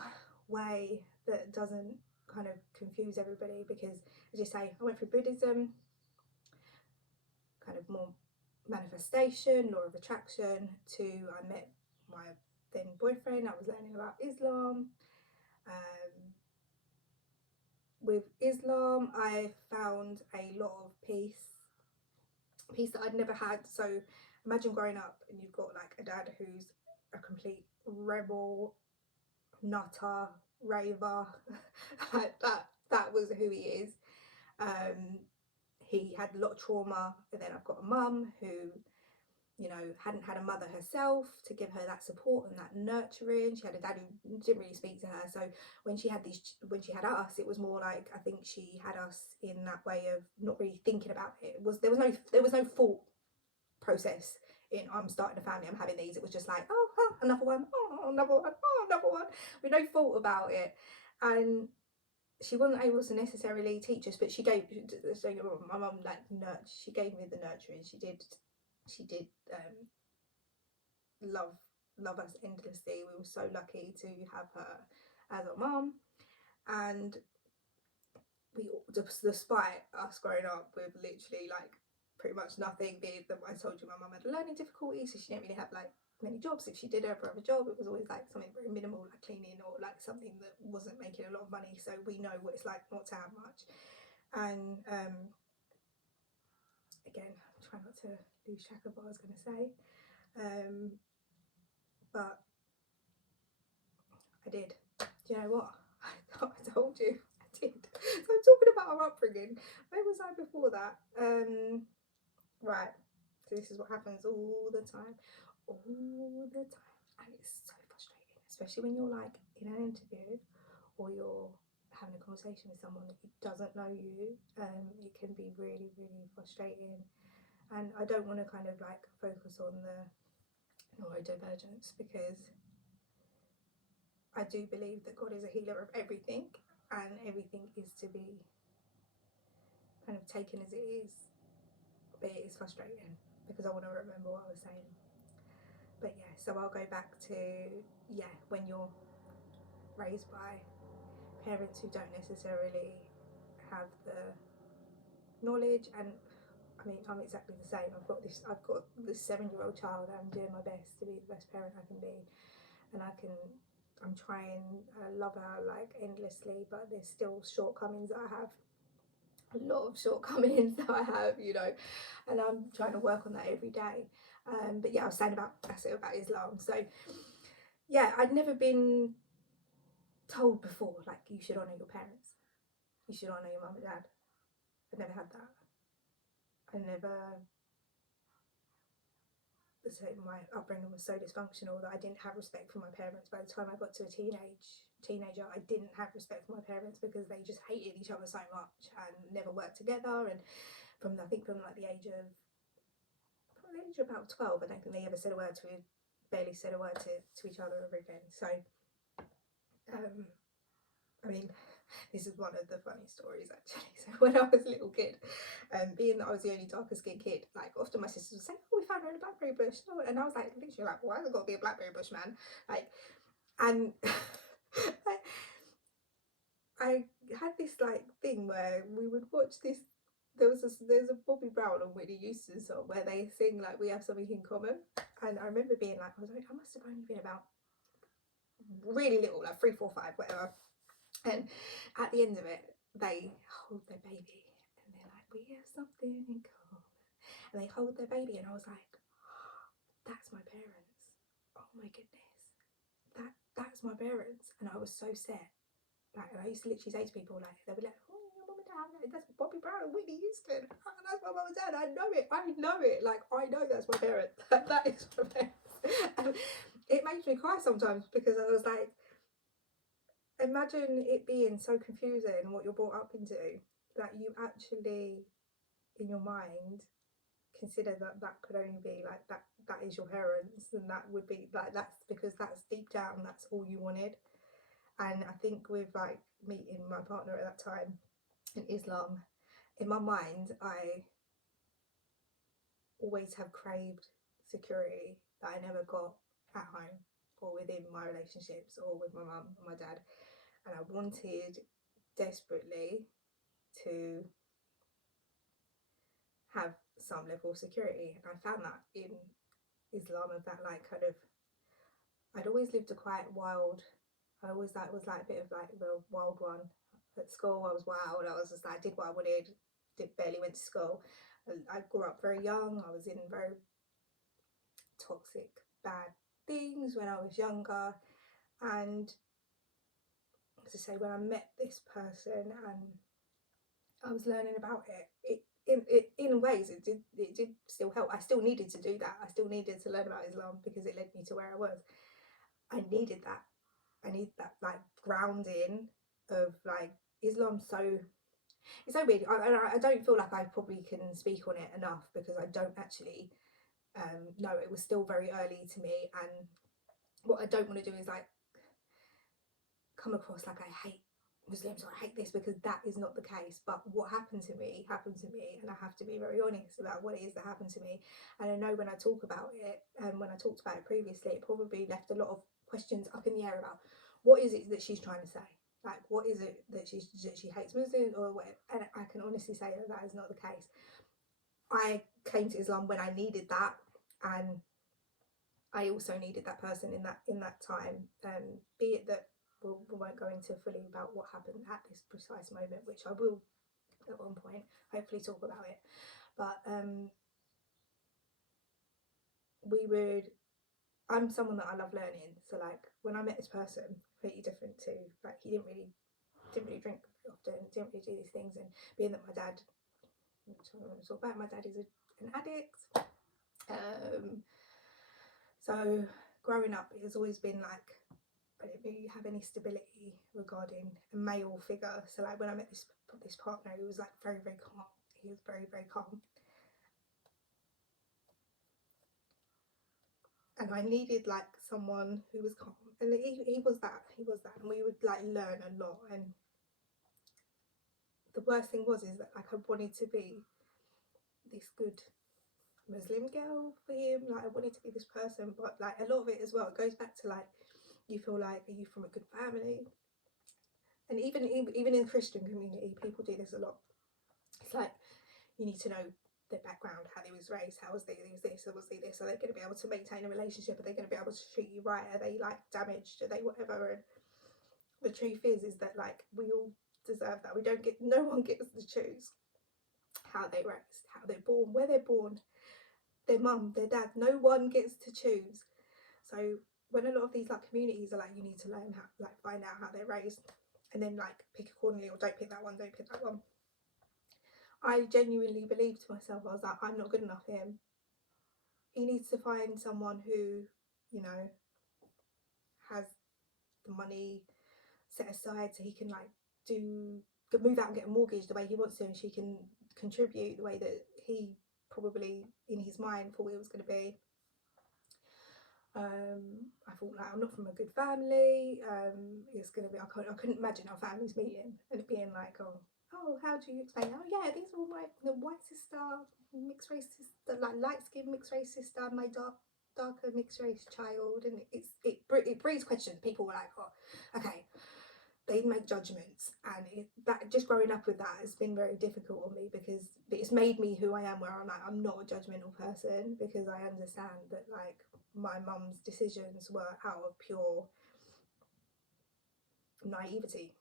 way that doesn't kind of confuse everybody, because as you say, I went through Buddhism, kind of more manifestation, law of attraction, to I met my then boyfriend. I was learning about Islam. With Islam, I found a lot of peace that I'd never had. So imagine growing up and you've got like a dad who's a complete rebel, nutter, raver. that was who he is. He had a lot of trauma, and then I've got a mum who, you know, hadn't had a mother herself to give her that support and that nurturing. She had a dad who didn't really speak to her. So when she had us, it was more like, I think she had us in that way of not really thinking about it. There was no thought process in, I'm starting a family, I'm having these. It was just like, oh, another one, oh, another one, oh, another one, with no thought about it. And she wasn't able to necessarily teach us, but she gave, so my mum, like, she gave me the nurturing. She did love us endlessly. We were so lucky to have her as our mum. And despite us growing up with literally like pretty much nothing, being that I told you my mum had a learning difficulty, so she didn't really have like many jobs. If she did ever have a job, it was always like something very minimal, like cleaning, or like something that wasn't making a lot of money. So we know what it's like not to have much. And again, try not to lose track of what I was going to say, but I did. Do you know what? I told you I did. So I'm talking about our upbringing. Where was I before that? Right. So this is what happens all the time, and it's so frustrating, especially when you're like in an interview or you're having a conversation with someone that doesn't know you. It can be really, really frustrating, and I don't want to kind of like focus on the neurodivergence, because I do believe that God is a healer of everything, and everything is to be kind of taken as it is, but it is frustrating because I want to remember what I was saying. But yeah, so I'll go back to, yeah, when you're raised by parents who don't necessarily have the knowledge, and I mean, I'm exactly the same. I've got this 7-year-old child, and I'm doing my best to be the best parent I can be, and I'm trying, love her like endlessly, but there's still shortcomings that I have, a lot of shortcomings that I have, you know, and I'm trying to work on that every day. But yeah, I was saying about Islam. So yeah, I'd never been told before like you should honour your parents, you should honour your mum and dad. I'd never had that. I never, so my upbringing was so dysfunctional that I didn't have respect for my parents. By the time I got to a teenager, I didn't have respect for my parents because they just hated each other so much and never worked together. And from like the age of about 12, I don't think they ever said a word to, barely said a word to each other ever again. So I mean, this is one of the funny stories actually. So when I was a little kid, being that I was the only darker skinned kid, like often my sisters would say, "Oh, we found her in a blackberry bush," and I was like, literally like, "Why has it got to be a blackberry bush, man?" Like, and I had this like thing where we would watch this. There's a Bobby Brown and Whitney Houston song where they sing like "We Have Something in Common," and I remember being like, I must have only been about really little, like 3, 4, 5, whatever. And at the end of it, they hold their baby and they're like, "We have something in common." And they hold their baby, and I was like, "That's my parents. Oh my goodness. That's my parents." And I was so set. Like, and I used to literally say to people, like, they were like, "Oh, your mum and dad, that's Bobby Brown and Whitney Houston. That's my mum and dad. I know it. Like, I know that's my parents. That is my parents." And it makes me cry sometimes because I was like, imagine it being so confusing what you're brought up into that you actually, in your mind, consider that could only be like that is your parents, and that would be like, that's because that's deep down that's all you wanted. And I think with like meeting my partner at that time in Islam, in my mind I always have craved security that I never got at home or within my relationships or with my mum and my dad, and I wanted desperately to have some level of security, and I found that in Islam, of that like kind of, I'd always lived a quite wild, I always like was like a bit of like the wild one. At school I was wild, I was just like, I did what I wanted, barely went to school. I grew up very young, I was in very toxic bad things when I was younger, and as I say, when I met this person and I was learning about it, in ways it did still help. I still needed to do that. I still needed to learn about Islam because it led me to where I was. I needed that. I need that like grounding of like Islam. So it's so weird. I don't feel like I probably can speak on it enough because I don't actually know. It was still very early to me, and what I don't want to do is like come across like I hate Muslims or I hate this, because that is not the case. But what happened to me, and I have to be very honest about what it is that happened to me. And I know when I talk about it, and when I talked about it previously, it probably left a lot of questions up in the air about what is it that she's trying to say. Like, what is it that she hates Muslims or what? And I can honestly say that that is not the case. I came to Islam when I needed that, and I also needed that person in that time. Be it that we won't go into fully about what happened at this precise moment, which I will at one point hopefully talk about it. But we would. I'm someone that I love learning, so like when I met this person, completely different to like he didn't really drink very often, didn't really do these things, and being that my dad, which I'm going to talk about, my dad is an addict. So growing up, it has always been like I didn't really have any stability regarding a male figure. So like when I met this partner, he was like very calm. He was very calm, and I needed like someone who was calm, and he was that. He was that, and we would like learn a lot. And the worst thing was is that like I wanted to be this good Muslim girl for him. Like I wanted to be this person, but like a lot of it as well, it goes back to like you feel like, are you from a good family? And even in the Christian community, people do this a lot. It's like you need to know their background, how they was raised, how was they this, or was they this? Are they going to be able to maintain a relationship? Are they going to be able to treat you right? Are they like damaged? Are they whatever? And the truth is that like we all deserve that. We don't get, no one gets to choose how they raised, how they're born, where they're born, their mum, their dad. No one gets to choose. So when a lot of these like communities are like, you need to learn how, like find out how they're raised, and then like pick accordingly, or don't pick that one, don't pick that one. I genuinely believed to myself, I was like, I'm not good enough for him. He needs to find someone who, you know, has the money set aside so he can like move out and get a mortgage the way he wants to, and she can contribute the way that he probably in his mind thought it was going to be. I thought like I'm not from a good family. It's gonna be I couldn't imagine our families meeting and it being like, oh, how do you explain? Oh yeah, these are all the white sister, mixed race sister, like light skinned mixed race sister, my darker mixed race child, and it breeds questions. People were like, oh, okay, they make judgments, and that just growing up with that has been very difficult on me because it's made me who I am, where I'm like, I'm not a judgmental person because I understand that like my mum's decisions were out of pure naivety.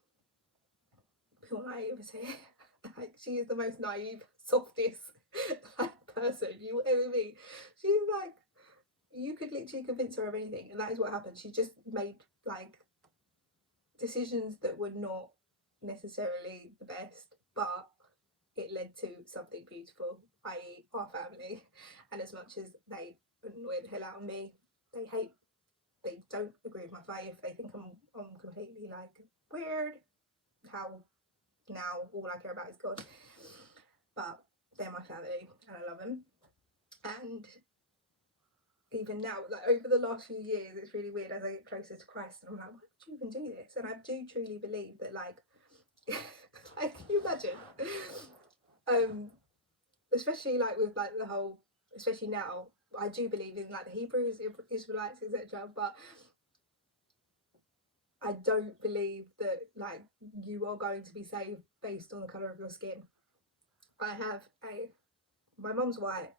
Like she is the most naive, softest like person you will ever meet. She's like, you could literally convince her of anything, and that is what happened. She just made like decisions that were not necessarily the best, but it led to something beautiful, i.e. our family. And as much as they annoy the hell out of me, they don't agree with my faith, they think I'm completely like weird, how now all I care about is God. But they're my family and I love them. And even now, like over the last few years, it's really weird as I get closer to Christ, and I'm like, why would you even do this? And I do truly believe that like like can you imagine? Especially like with like the whole, especially now, I do believe in like the Hebrews, Israelites, etc. But I don't believe that like you are going to be saved based on the colour of your skin. I have my mum's white,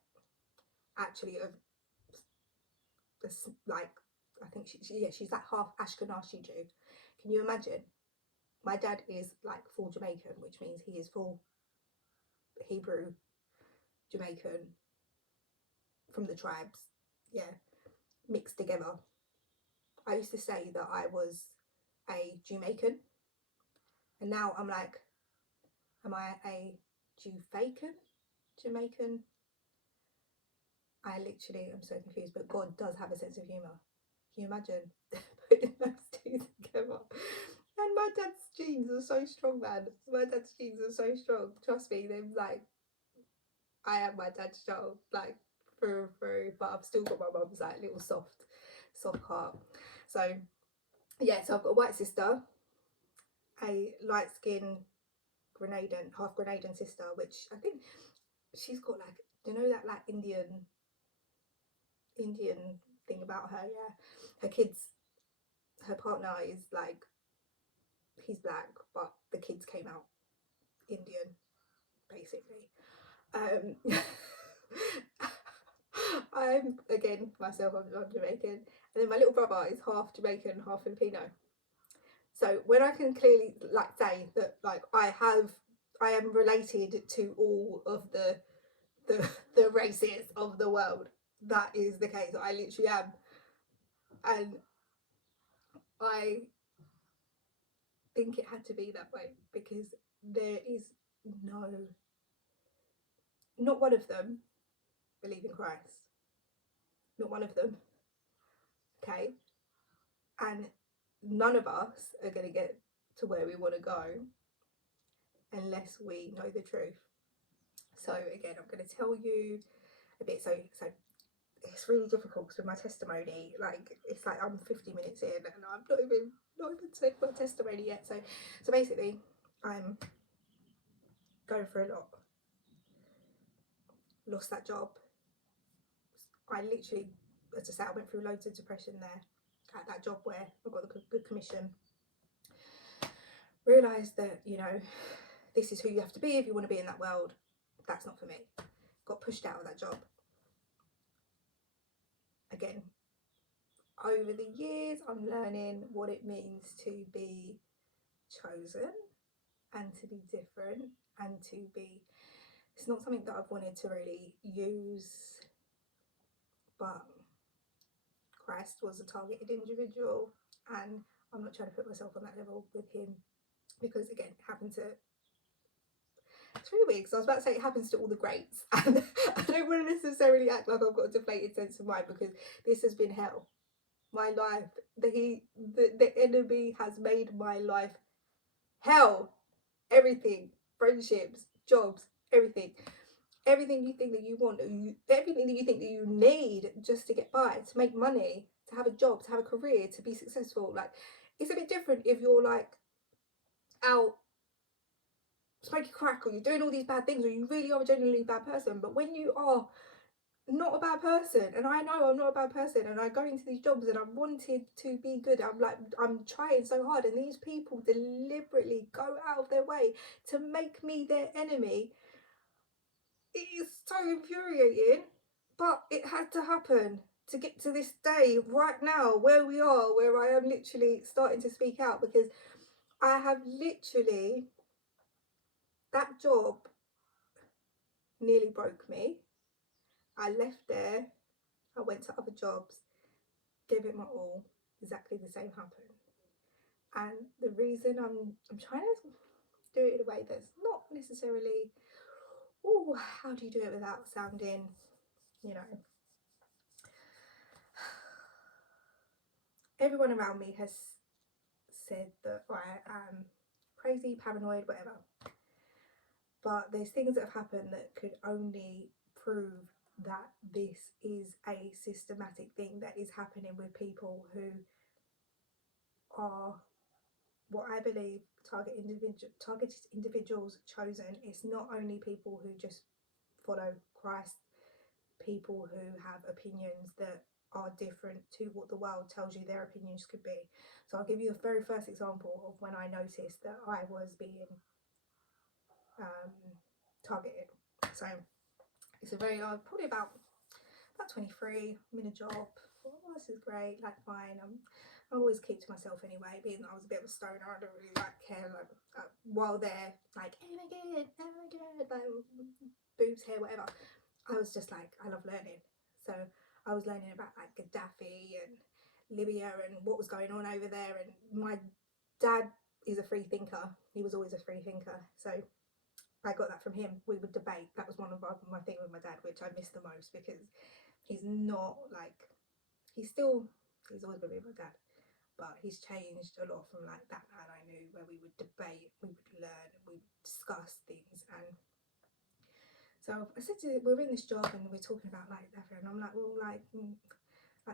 actually of this like I think she's like half Ashkenazi Jew. Can you imagine? My dad is like full Jamaican, which means he is full Hebrew Jamaican from the tribes, yeah, mixed together. I used to say that I was a Jamaican, and now I'm like, am I a Jufaican? Jamaican? I literally am so confused, but God does have a sense of humour. Can you imagine putting those two together? And my dad's genes are so strong, man. My dad's genes are so strong. Trust me, they're like, I am my dad's child, like through and through, but I've still got my mum's like little soft heart. So yeah, so I've got a white sister, a light skinned half Grenadian sister, which I think she's got like, you know, that like Indian thing about her, yeah. Her kids, her partner is like he's black, but the kids came out Indian, basically. I'm again myself. I'm Jamaican, and then my little brother is half Jamaican, half Filipino. So when I can clearly like say that like I am related to all of the races of the world, that is the case. I literally am, and I think it had to be that way because there is no, not one of them believe in Christ, not one of them. Okay, and none of us are going to get to where we want to go unless we know the truth. So again, I'm going to tell you a bit. So it's really difficult because with my testimony, like it's like I'm 50 minutes in and I'm not even said my testimony yet. So basically, I'm going through a lot. Lost that job. I literally, as I say, I went through loads of depression there at that job where I got the good commission. Realised that, you know, this is who you have to be if you want to be in that world. That's not for me. Got pushed out of that job. Again, over the years, I'm learning what it means to be chosen and to be different and to be, it's not something that I've wanted to really use, but Christ was a targeted individual and I'm not trying to put myself on that level with him because again, it happened to, it's really weird because I was about to say it happens to all the greats and I don't want to necessarily act like I've got a deflated sense of mind because this has been hell. My life, the enemy has made my life hell. Everything, friendships, jobs, everything you think that you want, everything that you think that you need just to get by, to make money, to have a job, to have a career, to be successful. Like, it's a bit different if you're like out smoking crack or you're doing all these bad things or you really are a genuinely bad person. But when you are not a bad person, and I know I'm not a bad person, and I go into these jobs and I wanted to be good, I'm trying so hard, and these people deliberately go out of their way to make me their enemy. It is so infuriating, but it had to happen to get to this day right now where we are, where I am literally starting to speak out because I have literally, that job nearly broke me. I left there, I went to other jobs, gave it my all, exactly the same happened. And the reason I'm trying to do it in a way that's not necessarily, oh, how do you do it without sounding, you know, everyone around me has said that I am crazy, paranoid, whatever. But there's things that have happened that could only prove that this is a systematic thing that is happening with people who are what I believe targeted individuals chosen. It's not only people who just follow Christ, people who have opinions that are different to what the world tells you their opinions could be. So I'll give you the very first example of when I noticed that I was being targeted. So it's a very probably about 23. I'm in a job. Oh, this is great. Like fine. I always keep to myself anyway. Being that I was a bit of a stoner, I don't really like care. Like while they're like, oh my god, like boobs, hair, whatever. I was just like, I love learning. So I was learning about like Gaddafi and Libya and what was going on over there. And my dad is a free thinker. He was always a free thinker. So I got that from him. We would debate. That was one of my thing with my dad, which I miss the most because he's not like, he's always going to be my dad, but he's changed a lot from like that man I knew where we would debate, we would learn, we would discuss things. And so I said to, we're in this job and we're talking about like Gaddafi, and I'm like, well, like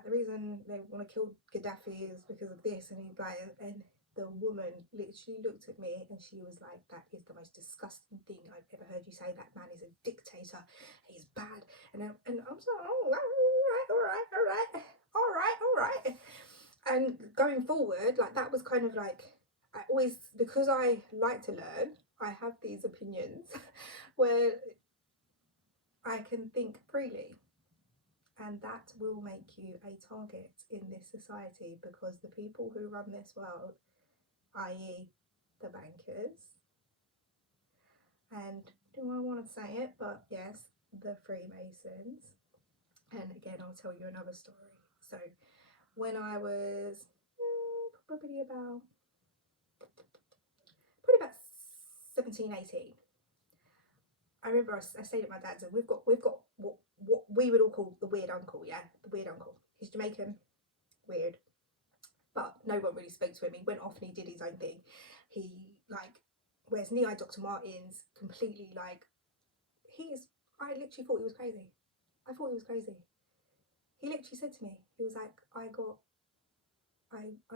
the reason they want to kill Gaddafi is because of this, and he's like, and the woman literally looked at me and she was like, that is the most disgusting thing I've ever heard you say. That man is a dictator, he's bad. And I was like, oh, all right. And going forward, like that was kind of like I always, because I like to learn, I have these opinions where I can think freely, and that will make you a target in this society, because the people who run this world, i.e. the bankers, and do I want to say it, but yes, the Freemasons. And again, I'll tell you another story. So when I was probably about 17, 18, I remember I stayed at my dad's, and we've got what we would all call the weird uncle. Yeah, the weird uncle. He's Jamaican, weird, but no one really spoke to him. He went off and he did his own thing. He like wears knee-high Dr. Martens, completely like I literally thought he was crazy. I thought he was crazy. He literally said to me, he was like, I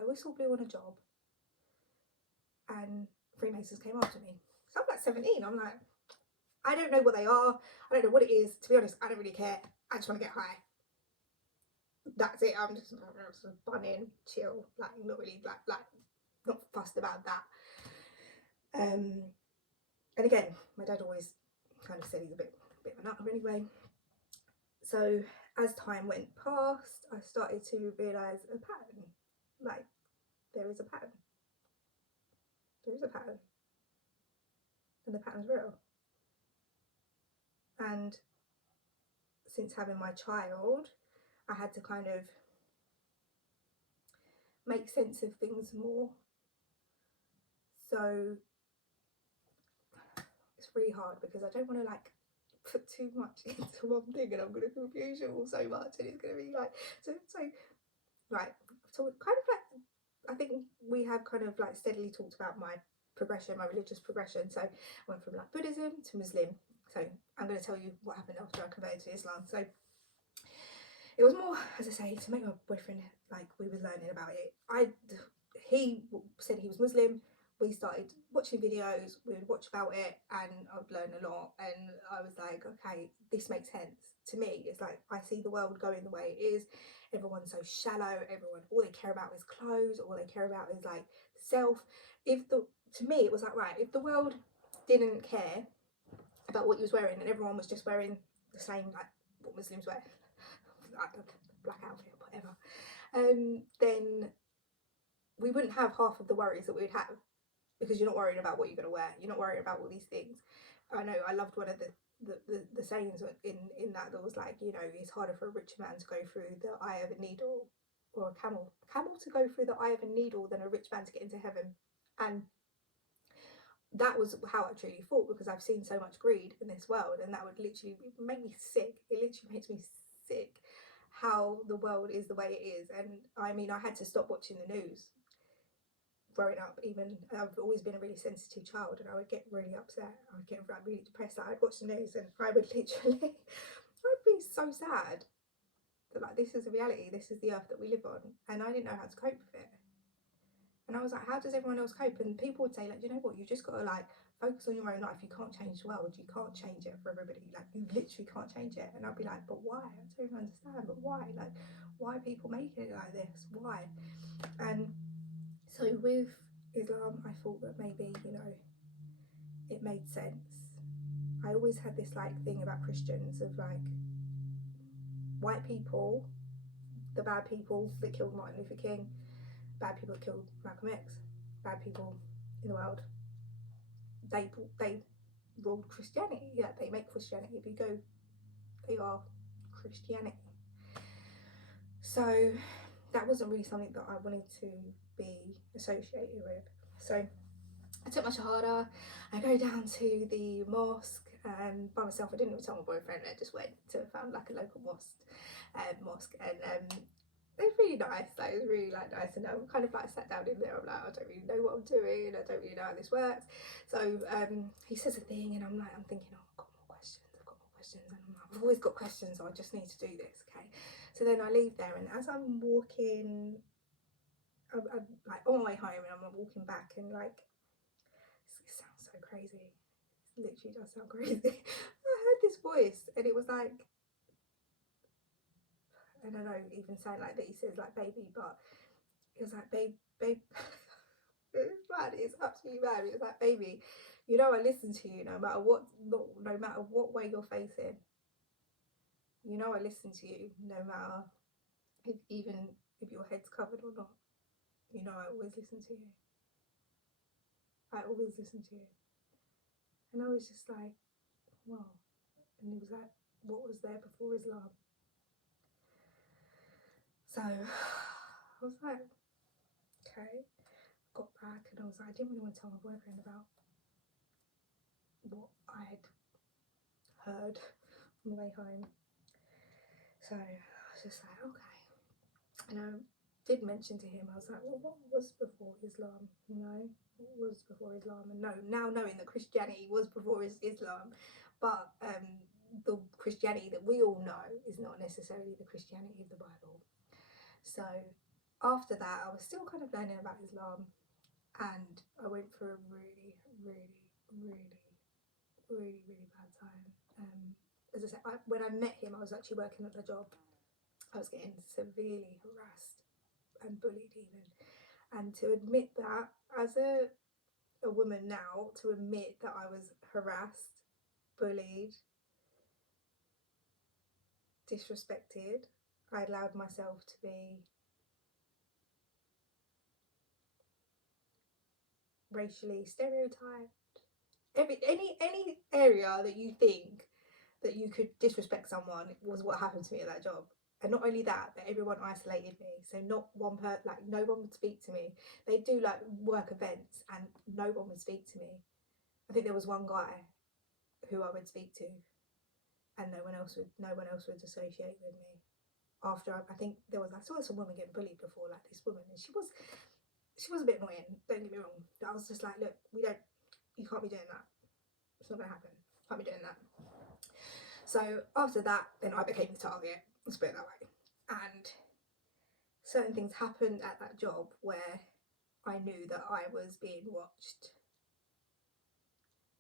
whistle blew on a job, and Freemasons came after me. So I'm like 17. I'm like, I don't know what they are. I don't know what it is. To be honest, I don't really care. I just want to get high. That's it. I'm just bunning, chill, like not really like not fussed about that. And again, my dad always kind of said he's a bit of a nutter anyway. So as time went past, I started to realise a pattern. Like, there is a pattern. There is a pattern. And the pattern's real. And since having my child, I had to kind of make sense of things more. So it's really hard because I don't want to like put too much into one thing, and I'm going to confuse you all so much, and it's going to be like so right. So kind of like, I think we have kind of like steadily talked about my progression, my religious progression. So I went from like Buddhism to Muslim. So I'm going to tell you what happened after I converted to Islam. So it was more, as I say, to make my boyfriend, like, we were learning about it. He said he was Muslim. We started watching videos, we would watch about it, and I would learn a lot. And I was like, okay, this makes sense to me. It's like, I see the world going the way it is. Everyone's so shallow. Everyone, all they care about is clothes. All they care about is like self. To me, it was like, right, if the world didn't care about what you was wearing, and everyone was just wearing the same, like what Muslims wear, like a black outfit, whatever, then we wouldn't have half of the worries that we would have, because you're not worried about what you're going to wear. You're not worried about all these things. I know I loved one of the sayings in that was like, you know, it's harder for a rich man to go through the eye of a needle, or a camel to go through the eye of a needle, than a rich man to get into heaven. And that was how I truly thought, because I've seen so much greed in this world, and that would literally make me sick. It literally makes me sick how the world is the way it is. And I mean, I had to stop watching the news growing up. Even I've always been a really sensitive child, and I would get really upset. I would get like really depressed. Like, I'd watch the news and I would literally I'd be so sad that like, this is a reality, this is the earth that we live on, and I didn't know how to cope with it. And I was like, how does everyone else cope? And people would say, like, you know what, you just got to like focus on your own life. You can't change the world. You can't change it for everybody. Like, you literally can't change it. And I'd be like, but why? I don't even understand. But why? Like, why are people making it like this? Why? And so with Islam, I thought that maybe, you know, it made sense. I always had this like thing about Christians of like, white people, the bad people that killed Martin Luther King, bad people that killed Malcolm X, bad people in the world, they ruled Christianity. Yeah, they make Christianity. If you go, they are Christianity. So that wasn't really something that I wanted to be associated with. So I took my shahada. I go down to the mosque by myself. I didn't even tell my boyfriend. I just went to found like a local mosque, and it was really nice. Like, it was really like nice, and I kind of like sat down in there. I'm like, I don't really know what I'm doing. I don't really know how this works. So he says a thing, and I'm thinking, oh, I've got more questions. I've got more questions, and I'm like, I've always got questions. So I just need to do this, okay? So then I leave there, and as I'm walking, I'm like on my way home, and I'm walking back, and like, it sounds so crazy. It literally does sound crazy. I heard this voice, and it was like, and I don't even sound like that he says like baby, but it was like, babe, It's mad. It's absolutely mad. It's like, baby, you know I listen to you no matter what, no matter what way you're facing. You know I listen to you no matter if even if your head's covered or not. You know I always listen to you. I always listen to you. And I was just like, wow. And he was like, what was there before Islam? So I was like, okay. Got back and I was like, I didn't really want to tell my boyfriend about what I had heard on the way home. So I was just like, okay. And I did mention to him, I was like, well, what was before Islam? You know, what was before Islam? And no, now knowing that Christianity was before Islam, but the Christianity that we all know is not necessarily the Christianity of the Bible. So after that, I was still kind of learning about Islam, and I went through a really, really, really, really, really bad time. As I said, when I met him, I was actually working at the job. I was getting severely harassed and bullied even. And to admit that, as a woman now, to admit that I was harassed, bullied, disrespected, I allowed myself to be racially stereotyped. Any area that you think that you could disrespect someone was what happened to me at that job. And not only that, but everyone isolated me. So not one like no one would speak to me. They do like work events and no one would speak to me. I think there was one guy who I would speak to and no one else would associate with me. After I think I saw some woman getting bullied before, like this woman, and she was a bit annoying, don't get me wrong. But I was just like, look, you can't be doing that. It's not gonna happen. Can't be doing that. So after that, then I became the target, let's put it that way. And certain things happened at that job where I knew that I was being watched.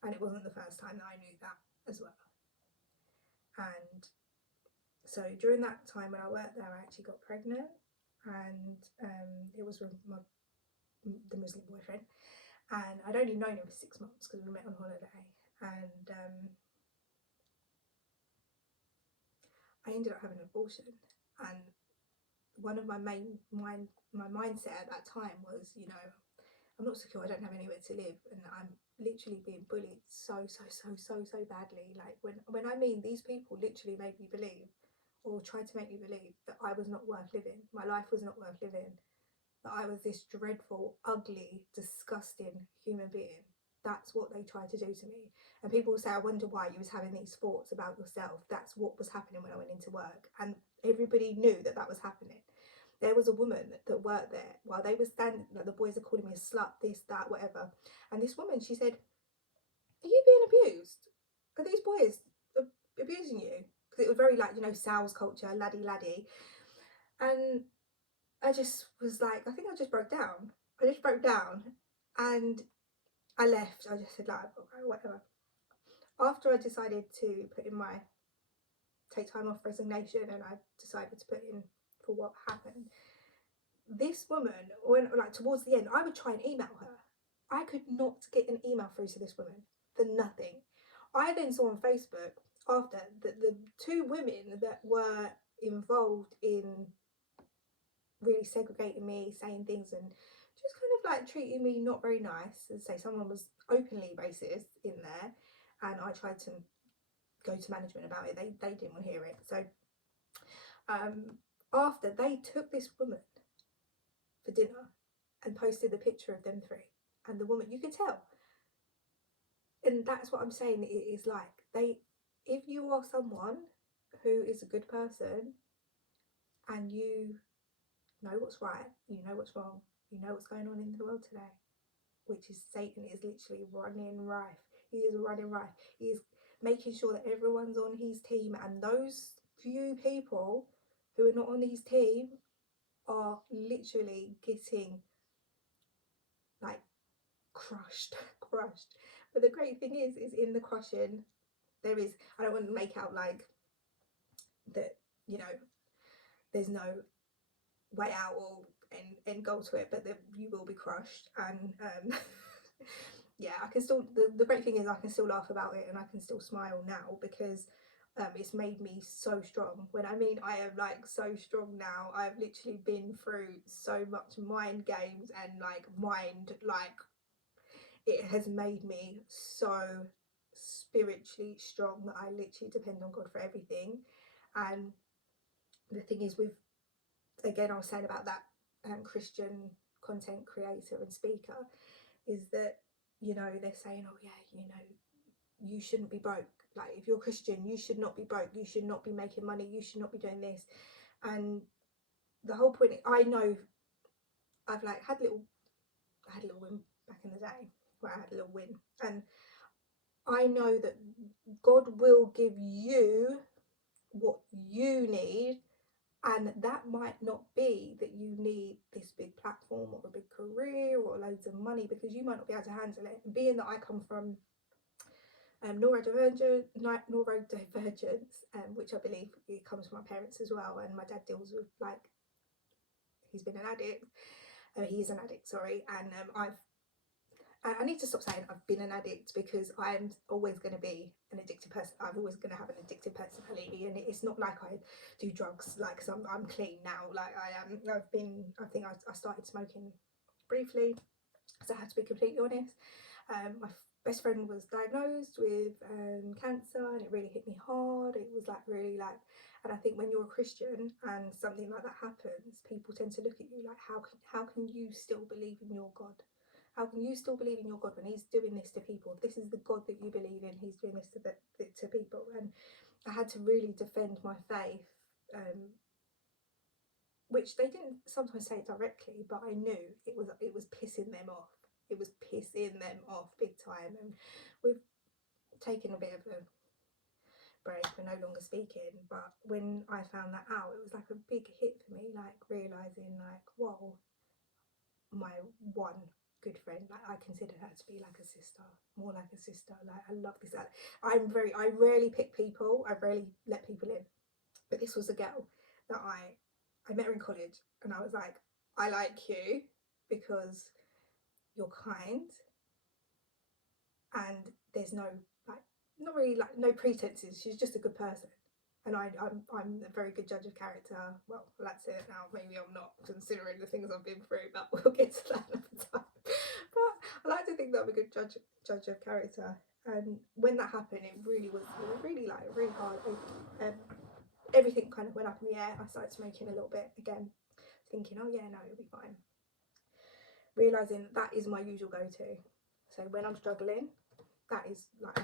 And it wasn't the first time that I knew that as well. And so during that time when I worked there, I actually got pregnant, and it was with the Muslim boyfriend. And I'd only known him for 6 months because we met on holiday. And I ended up having an abortion. And one of my mindset at that time was, you know, I'm not secure, I don't have anywhere to live, and I'm literally being bullied so badly. Like when I mean these people literally made me believe, or tried to make me believe, that I was not worth living, my life was not worth living, that I was this dreadful, ugly, disgusting human being. That's what they tried to do to me. And people will say, I wonder why you was having these thoughts about yourself. That's what was happening when I went into work. And everybody knew that that was happening. There was a woman that worked there while they were standing, like the boys are calling me a slut, this, that, whatever. And this woman, she said, are you being abused? Are these boys abusing you? Because it was very like, you know, sales culture, laddie. And I just was like, I think I just broke down. And I left. I just said, like, okay, whatever. After I decided to put in my take time off resignation, and I decided to put in for what happened, this woman, when like towards the end, I would try and email her. I could not get an email through to this woman for nothing. I then saw on Facebook after that the two women that were involved in really segregating me, saying things and just kind of like treating me not very nice, and say someone was openly racist in there, and I tried to go to management about it. They didn't want to hear it. So after, they took this woman for dinner and posted the picture of them three, and the woman, you could tell. And that's what I'm saying, it is like, if you are someone who is a good person and you know what's right, you know what's wrong, you know what's going on in the world today, which is Satan is literally running rife. He is running rife. He is making sure that everyone's on his team, and those few people who are not on his team are literally getting like crushed. But the great thing is in the crushing, there is, I don't want to make out like that, you know, there's no way out, or and end goal to it, but you will be crushed. And yeah, I can still, the great thing is I can still laugh about it and I can still smile now, because it's made me so strong. When I mean I am like so strong now, I've literally been through so much mind games and like it has made me so spiritually strong that I literally depend on God for everything. And the thing is, with, again, I was saying about that Christian content creator and speaker, is that, you know, they're saying, oh yeah, you know, you shouldn't be broke. Like, if you're Christian, you should not be broke. You should not be making money. You should not be doing this. And the whole point, I know, I've like I had a little win back in the day where I had a little win, and I know that God will give you what you need, and that might not be that you need this big platform or a big career or loads of money, because you might not be able to handle it. And being that I come from neurodivergence, which I believe it comes from my parents as well, and my dad deals with, like, he's been an addict, he's an addict, sorry, and I need to stop saying I've been an addict, because I'm always going to be an addicted person. I'm always going to have an addictive personality, and it's not like I do drugs, like, cause I'm clean now. Like, I think I started smoking briefly, so I have to be completely honest. My best friend was diagnosed with cancer, and it really hit me hard. It was like really like, and I think when you're a Christian and something like that happens, people tend to look at you like, how can you still believe in your God? How can you still believe in your God when he's doing this to people? If this is the God that you believe in, he's doing this to people. And I had to really defend my faith, which they didn't sometimes say it directly, but I knew it was pissing them off. It was pissing them off big time. And we've taken a bit of a break, we're no longer speaking, but when I found that out, it was like a big hit for me, like realising, like, whoa, my one good friend, like, I consider her to be like a sister, more like a sister. Like, I love this. I rarely pick people, I rarely let people in, but this was a girl that I met her in college, and I was like, I like you because you're kind, and there's no, like, not really, like, no pretenses. She's just a good person, and I'm a very good judge of character. Well, that's it now. Maybe I'm not, considering the things I've been through, but we'll get to that another time. But I like to think that I'm a good judge of character. And when that happened, it was really like really hard. Everything kind of went up in the air. I started smoking a little bit again, thinking, oh yeah, no, it'll be fine. Realising that is my usual go-to. So when I'm struggling, that is like,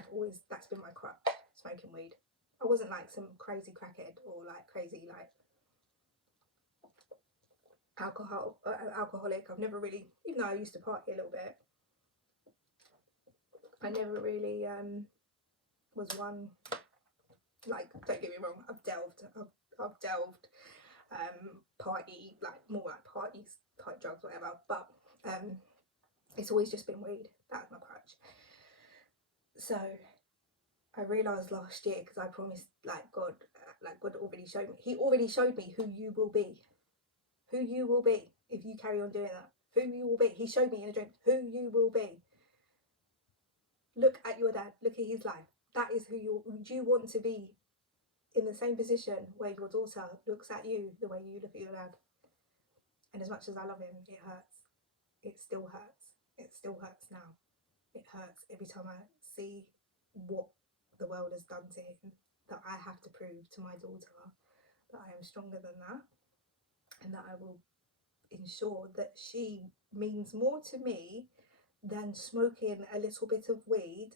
that's been my crutch, smoking weed. I wasn't like some crazy crackhead or like crazy like alcoholic. I've never really, even though I used to party a little bit, I never really was one, like, don't get me wrong, I've delved party, like more like parties, type drugs, whatever, but it's always just been weed. That's my crutch. So I realised last year, because I promised, like, God already showed me, he already showed me who you will be if you carry on doing that. Who you will be. He showed me in a dream who you will be. Look at your dad, look at his life. That is who do you want to be in the same position where your daughter looks at you the way you look at your dad? And as much as I love him, it hurts. It still hurts. It still hurts now. It hurts every time I see what the world has done to him, that I have to prove to my daughter that I am stronger than that, and that I will ensure that she means more to me than smoking a little bit of weed,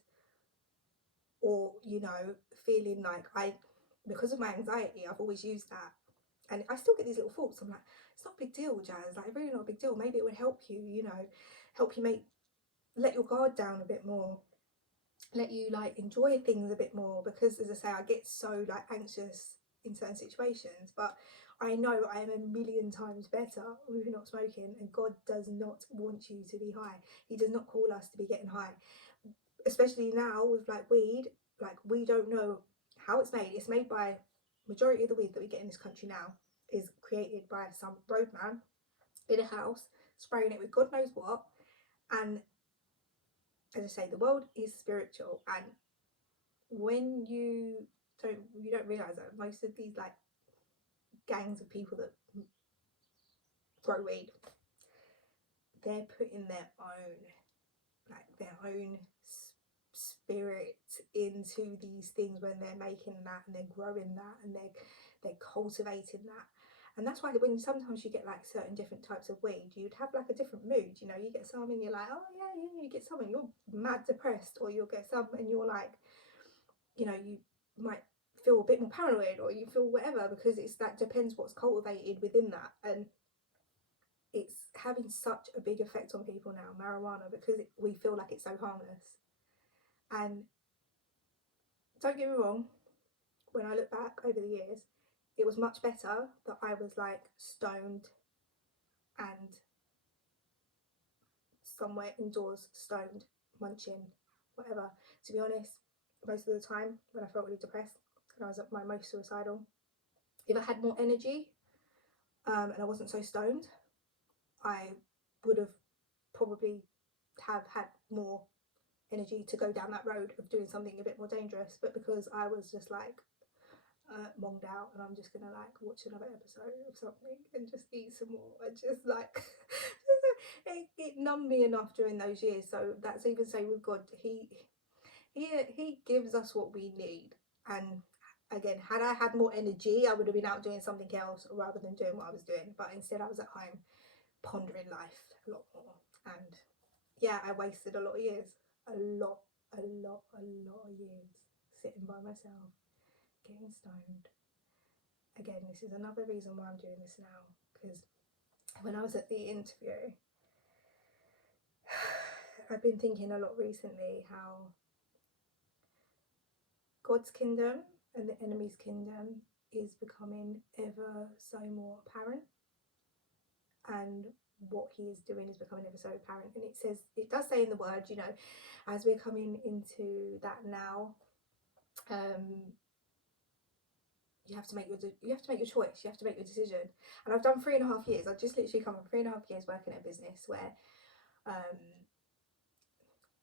or, you know, feeling like because of my anxiety, I've always used that. And I still get these little thoughts. I'm like, it's not a big deal, Jazz. Like, really not a big deal. Maybe it would help you, you know, help you let your guard down a bit more, let you like enjoy things a bit more, because as I say, I get so like anxious in certain situations, but I know I am a million times better with not smoking, and God does not want you to be high. He does not call us to be getting high, especially now with like weed. Like, we don't know how it's made. It's made by, majority of the weed that we get in this country now is created by some roadman in a house, spraying it with God knows what. And as I say, the world is spiritual, and when you don't realize that most of these like gangs of people that grow weed, they're putting their own spirit into these things when they're making that, and they're growing that, and they're cultivating that. And that's why when sometimes you get like certain different types of weed, you'd have like a different mood. You know, you get some and you're like, oh yeah, you get some and you're mad depressed, or you'll get some and you're like, you know, you might feel a bit more paranoid, or you feel whatever, because it's that depends what's cultivated within that. And it's having such a big effect on people now, marijuana, because we feel like it's so harmless. And don't get me wrong, when I look back over the years, it was much better that I was like stoned and somewhere indoors, stoned, munching, whatever. To be honest, most of the time when I felt really depressed and I was at my most suicidal, if I had more energy and I wasn't so stoned, I would have probably have had more energy to go down that road of doing something a bit more dangerous. But because I was just like monged out, and I'm just gonna like watch another episode of something and just eat some more, and just like it numbed me enough during those years. So that's even say with God, he gives us what we need. And again, had I had more energy, I would have been out doing something else rather than doing what I was doing. But instead I was at home pondering life a lot more. And yeah, I wasted a lot of years, a lot of years sitting by myself, getting stoned. Again, this is another reason why I'm doing this now, because when I was at the interview, I've been thinking a lot recently how God's kingdom and the enemy's kingdom is becoming ever so more apparent, and what he is doing is becoming ever so apparent. And it does say in the word, you know, as we're coming into that now, you have to make your choice, you have to make your decision. And I've done 3.5 years. I've just literally come from 3.5 years working at a business where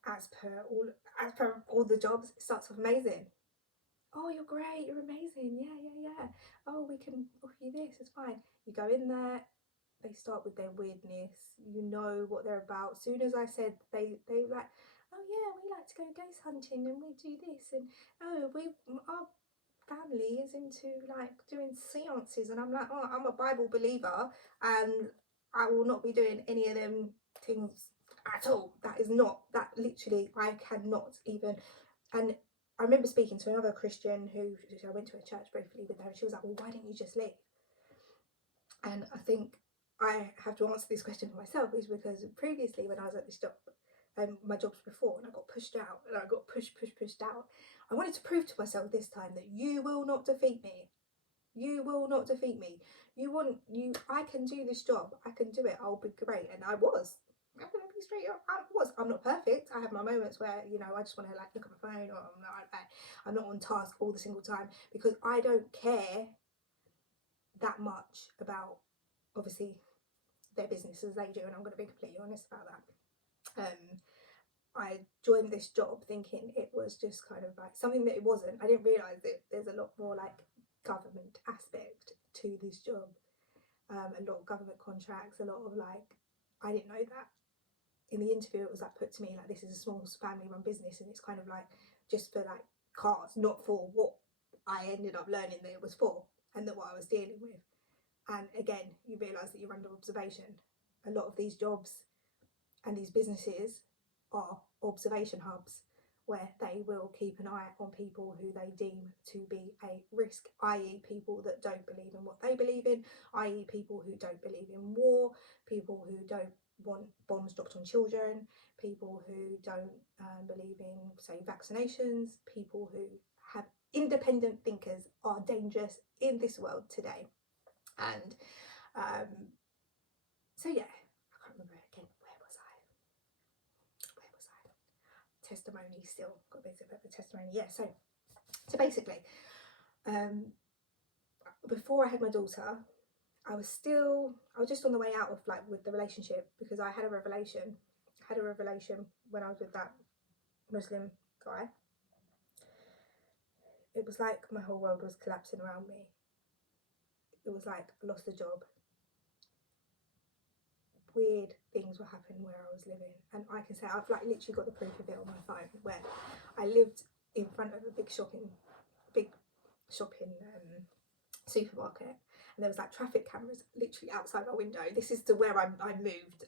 as per all the jobs, it starts off amazing. Oh, you're great, you're amazing, yeah. Oh, we can offer you this, it's fine. You go in there, they start with their weirdness, you know what they're about. As soon as I said, they like, oh yeah, we like to go ghost hunting and we do this, and oh, our family is into like doing seances. And I'm like, oh, I'm a Bible believer and I will not be doing any of them things at all. That is not, that literally, I cannot even. And I remember speaking to another Christian who I went to a church briefly with her, and she was like, well, why didn't you just leave? And I think I have to answer this question for myself, is because previously when I was at this job, my jobs before, and I got pushed out, and I got pushed out, I wanted to prove to myself this time that you will not defeat me. You will not defeat me. I can do this job. I can do it. I'll be great. And I was. I'm gonna be straight up. I'm not perfect. I have my moments where, you know, I just want to like look at my phone, or I'm not on task all the single time, because I don't care that much about obviously their business as they do, and I'm going to be completely honest about that. I joined this job thinking it was just kind of like something that it wasn't. I didn't realise that there's a lot more like government aspect to this job, a lot of government contracts, a lot of like, I didn't know that. In the interview it was like put to me like, this is a small family run business, and it's kind of like just for like cars, not for what I ended up learning that it was for, and that what I was dealing with. And again, you realise that you're under observation. A lot of these jobs and these businesses are observation hubs, where they will keep an eye on people who they deem to be a risk, i.e. people that don't believe in what they believe in, i.e. people who don't believe in war, people who don't want bombs dropped on children, people who don't believe in, say, vaccinations, people who have independent thinkers are dangerous in this world today. And so yeah, I can't remember again, where was I? Testimony, still got a bit of a testimony. Yeah, so basically, before I had my daughter, I was just on the way out of like with the relationship, because I had a revelation. When I was with that Muslim guy. It was like my whole world was collapsing around me. It was like I lost a job. Weird things were happening where I was living, and I can say I've like literally got the proof of it on my phone, where I lived in front of a big shopping supermarket, and there was like traffic cameras literally outside my window. This is to where I moved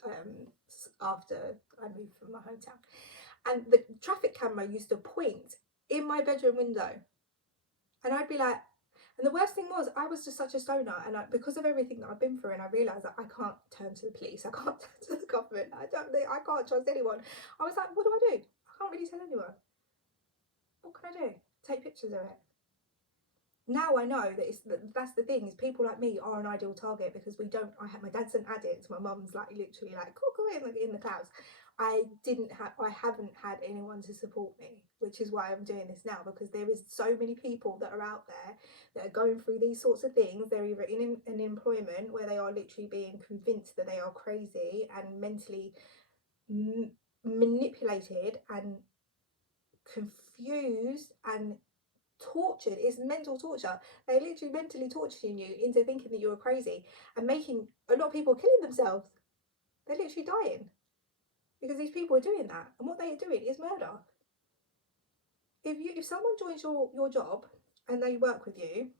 after I moved from my hometown, and the traffic camera used to point in my bedroom window, and I'd be like, and the worst thing was, I was just such a stoner, and because of everything that I've been through, and I realised that I can't turn to the police, I can't turn to the government, I can't trust anyone. I was like, what do? I can't really tell anyone. What can I do? Take pictures of it. Now I know that's the thing, is people like me are an ideal target, because my dad's an addict, my mum's like literally like in the clouds. I haven't had anyone to support me, which is why I'm doing this now, because there is so many people that are out there that are going through these sorts of things. They're either in an employment where they are literally being convinced that they are crazy and mentally manipulated and confused and tortured. It's mental torture. They're literally mentally torturing you into thinking that you're crazy, and making a lot of people killing themselves. They're literally dying because these people are doing that, and what they are doing is murder. If someone joins your job and they work with you,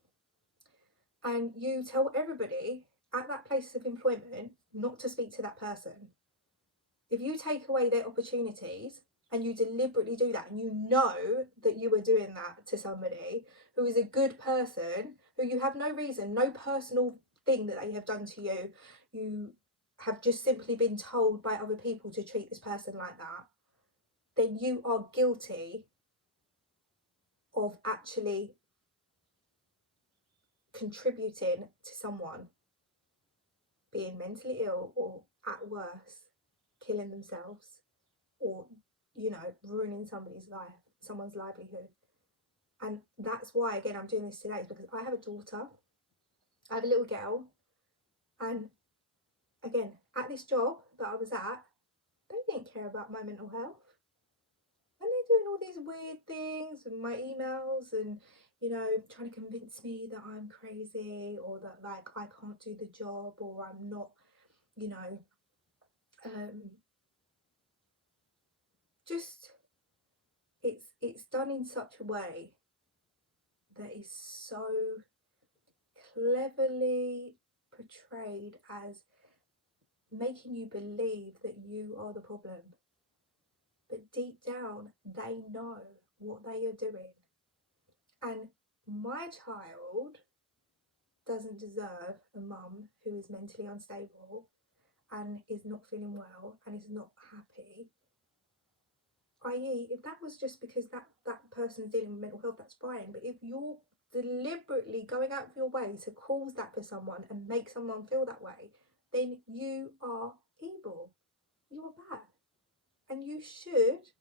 and you tell everybody at that place of employment not to speak to that person, if you take away their opportunities, and you deliberately do that, and you know that you are doing that to somebody who is a good person, who you have no reason, no personal thing that they have done to you, you have just simply been told by other people to treat this person like that, then you are guilty of actually contributing to someone being mentally ill, or at worst, killing themselves, or ruining someone's livelihood. And that's why, again, I'm doing this today, is because I have a daughter, I have a little girl, and again, at this job that I was at, they didn't care about my mental health, and they're doing all these weird things with my emails, and trying to convince me that I'm crazy, or that like I can't do the job, or I'm not, just it's done in such a way that is so cleverly portrayed as making you believe that you are the problem, but deep down they know what they are doing. And my child doesn't deserve a mum who is mentally unstable and is not feeling well and is not happy. I.e., if that was just because that person's dealing with mental health, that's fine. But if you're deliberately going out of your way to cause that for someone and make someone feel that way, then you are evil. You are bad. And you should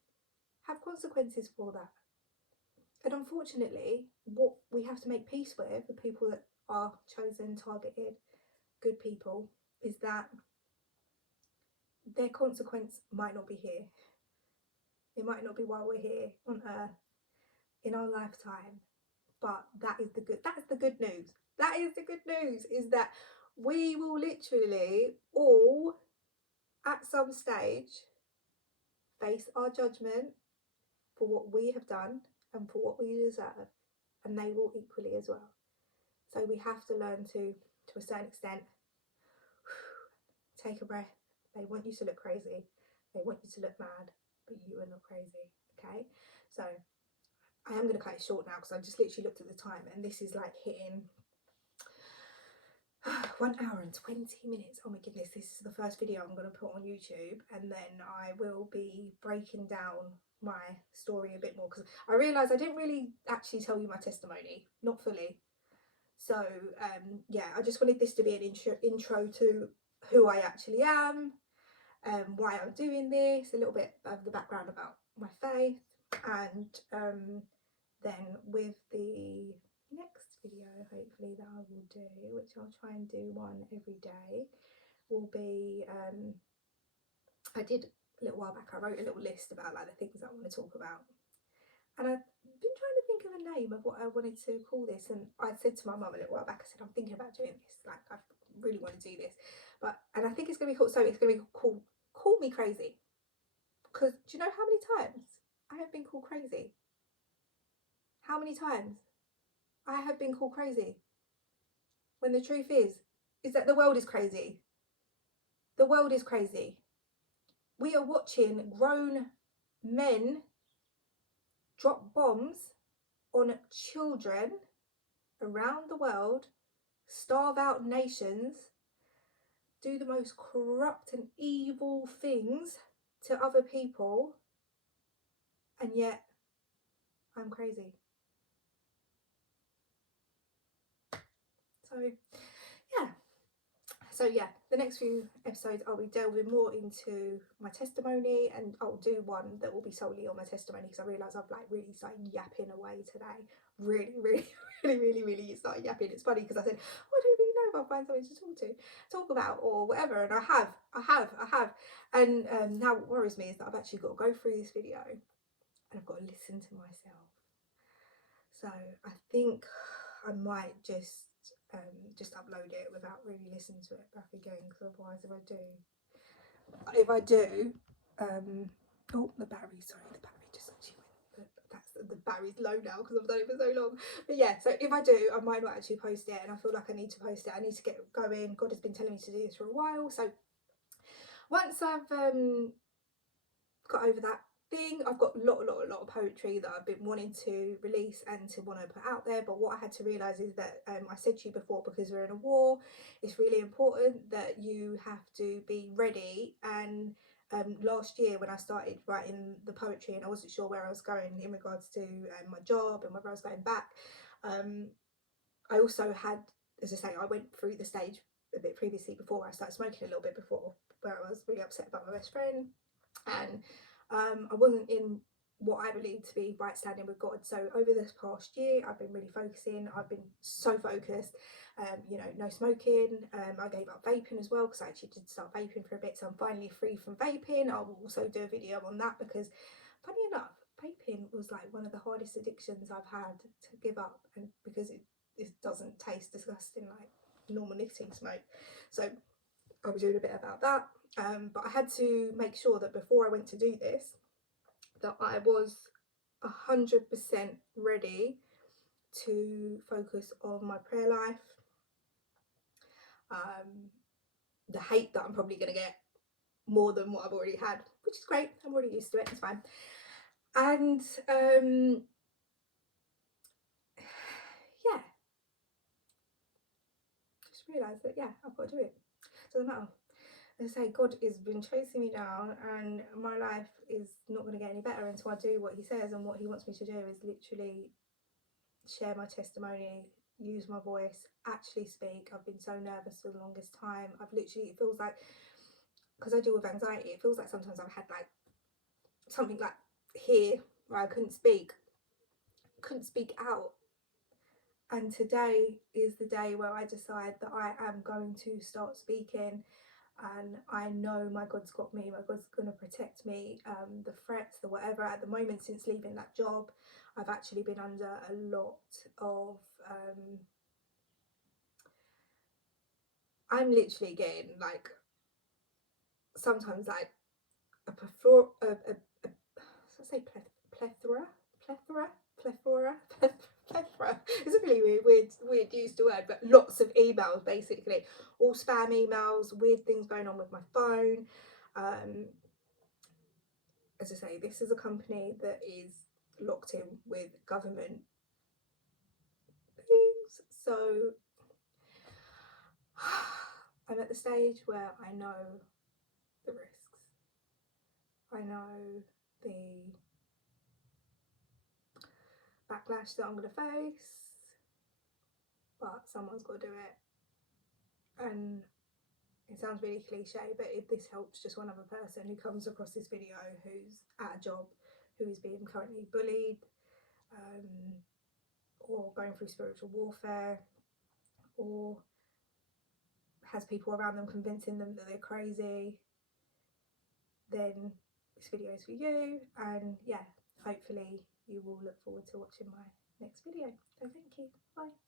have consequences for that. And unfortunately, what we have to make peace with, the people that are chosen, targeted, good people, is that their consequence might not be here. It might not be while we're here on earth in our lifetime, but that's the good news. That is the good news, is that we will literally all at some stage face our judgment for what we have done and for what we deserve, and they will equally as well. So we have to learn to a certain extent, take a breath. They want you to look crazy, they want you to look mad, but you are not crazy. Okay, so I am going to cut it short now, because I just literally looked at the time, and this is like hitting 1 hour and 20 minutes. Oh my goodness, this is the first video I'm going to put on YouTube, and then I will be breaking down my story a bit more, because I realised I didn't really actually tell you my testimony, not fully. So yeah, I just wanted this to be an intro to who I actually am, why I'm doing this, a little bit of the background about my faith, and then with the next video hopefully that I will do, which I'll try and do one every day, will be I did a little while back, I wrote a little list about like the things that I want to talk about, and I've been trying to think of a name of what I wanted to call this, and I said to my mum a little while back, I said I'm thinking about doing this, like I really want to do this, and I think it's going to be called, so it's going to be called Call Me Crazy, because do you know how many times I have been called crazy? How many times I have been called crazy, when the truth is that the world is crazy. The world is crazy. We are watching grown men drop bombs on children around the world, starve out nations, do the most corrupt and evil things to other people, and yet I'm crazy. So yeah, the next few episodes I'll be delving more into my testimony, and I'll do one that will be solely on my testimony, because I realise I've like really started yapping away today. Really started yapping. It's funny because I said, oh, I don't really know if I'll find something to talk about or whatever, and I have. And now what worries me is that I've actually got to go through this video and I've got to listen to myself. So I think I might just upload it without really listening to it back again, because otherwise if I do oh, the battery just actually went, the battery's low now because I've done it for so long. But yeah, so if I do, I might not actually post it, and I feel like I need to post it. I need to get going. God has been telling me to do this for a while, so once I've got over that thing, I've got a lot of poetry that I've been wanting to release and to want to put out there. But what I had to realise is that I said to you before, because we're in a war, it's really important that you have to be ready. And last year when I started writing the poetry and I wasn't sure where I was going in regards to my job and whether I was going back, I also had, as I say, I went through the stage a bit previously before I started smoking, a little bit before, where I was really upset about my best friend, and I wasn't in what I believe to be right standing with God. So over this past year, I've been really focusing. I've been so focused. No smoking. I gave up vaping as well, because I actually did start vaping for a bit. So I'm finally free from vaping. I will also do a video on that, because funny enough, vaping was like one of the hardest addictions I've had to give up, and because it doesn't taste disgusting like normal nicotine smoke. So I was doing a bit about that. But I had to make sure that before I went to do this, that I was 100% ready to focus on my prayer life. The hate that I'm probably going to get more than what I've already had, which is great. I'm already used to it. It's fine. And yeah, just realised that I've got to do it. Doesn't matter. As I say, God has been chasing me down, and my life is not going to get any better until I do what he says, and what he wants me to do is literally share my testimony, use my voice, actually speak. I've been so nervous for the longest time. It feels like, because I deal with anxiety, it feels like sometimes I've had like something like here where I couldn't speak out. And today is the day where I decide that I am going to start speaking, and I know my God's got me. My God's going to protect me. The threats, the whatever. At the moment, since leaving that job, I've actually been under a lot of I'm literally getting like sometimes like a plethora it's a really weird use to word, but lots of emails, basically all spam emails, weird things going on with my phone. As I say, this is a company that is locked in with government things, so I'm at the stage where I know the risks, I know the backlash that I'm going to face, but someone's got to do it. And it sounds really cliche, but if this helps just one other person who comes across this video who's at a job, who is being currently bullied, or going through spiritual warfare, or has people around them convincing them that they're crazy, then this video is for you. And yeah, hopefully you will look forward to watching my next video. So thank you. Bye.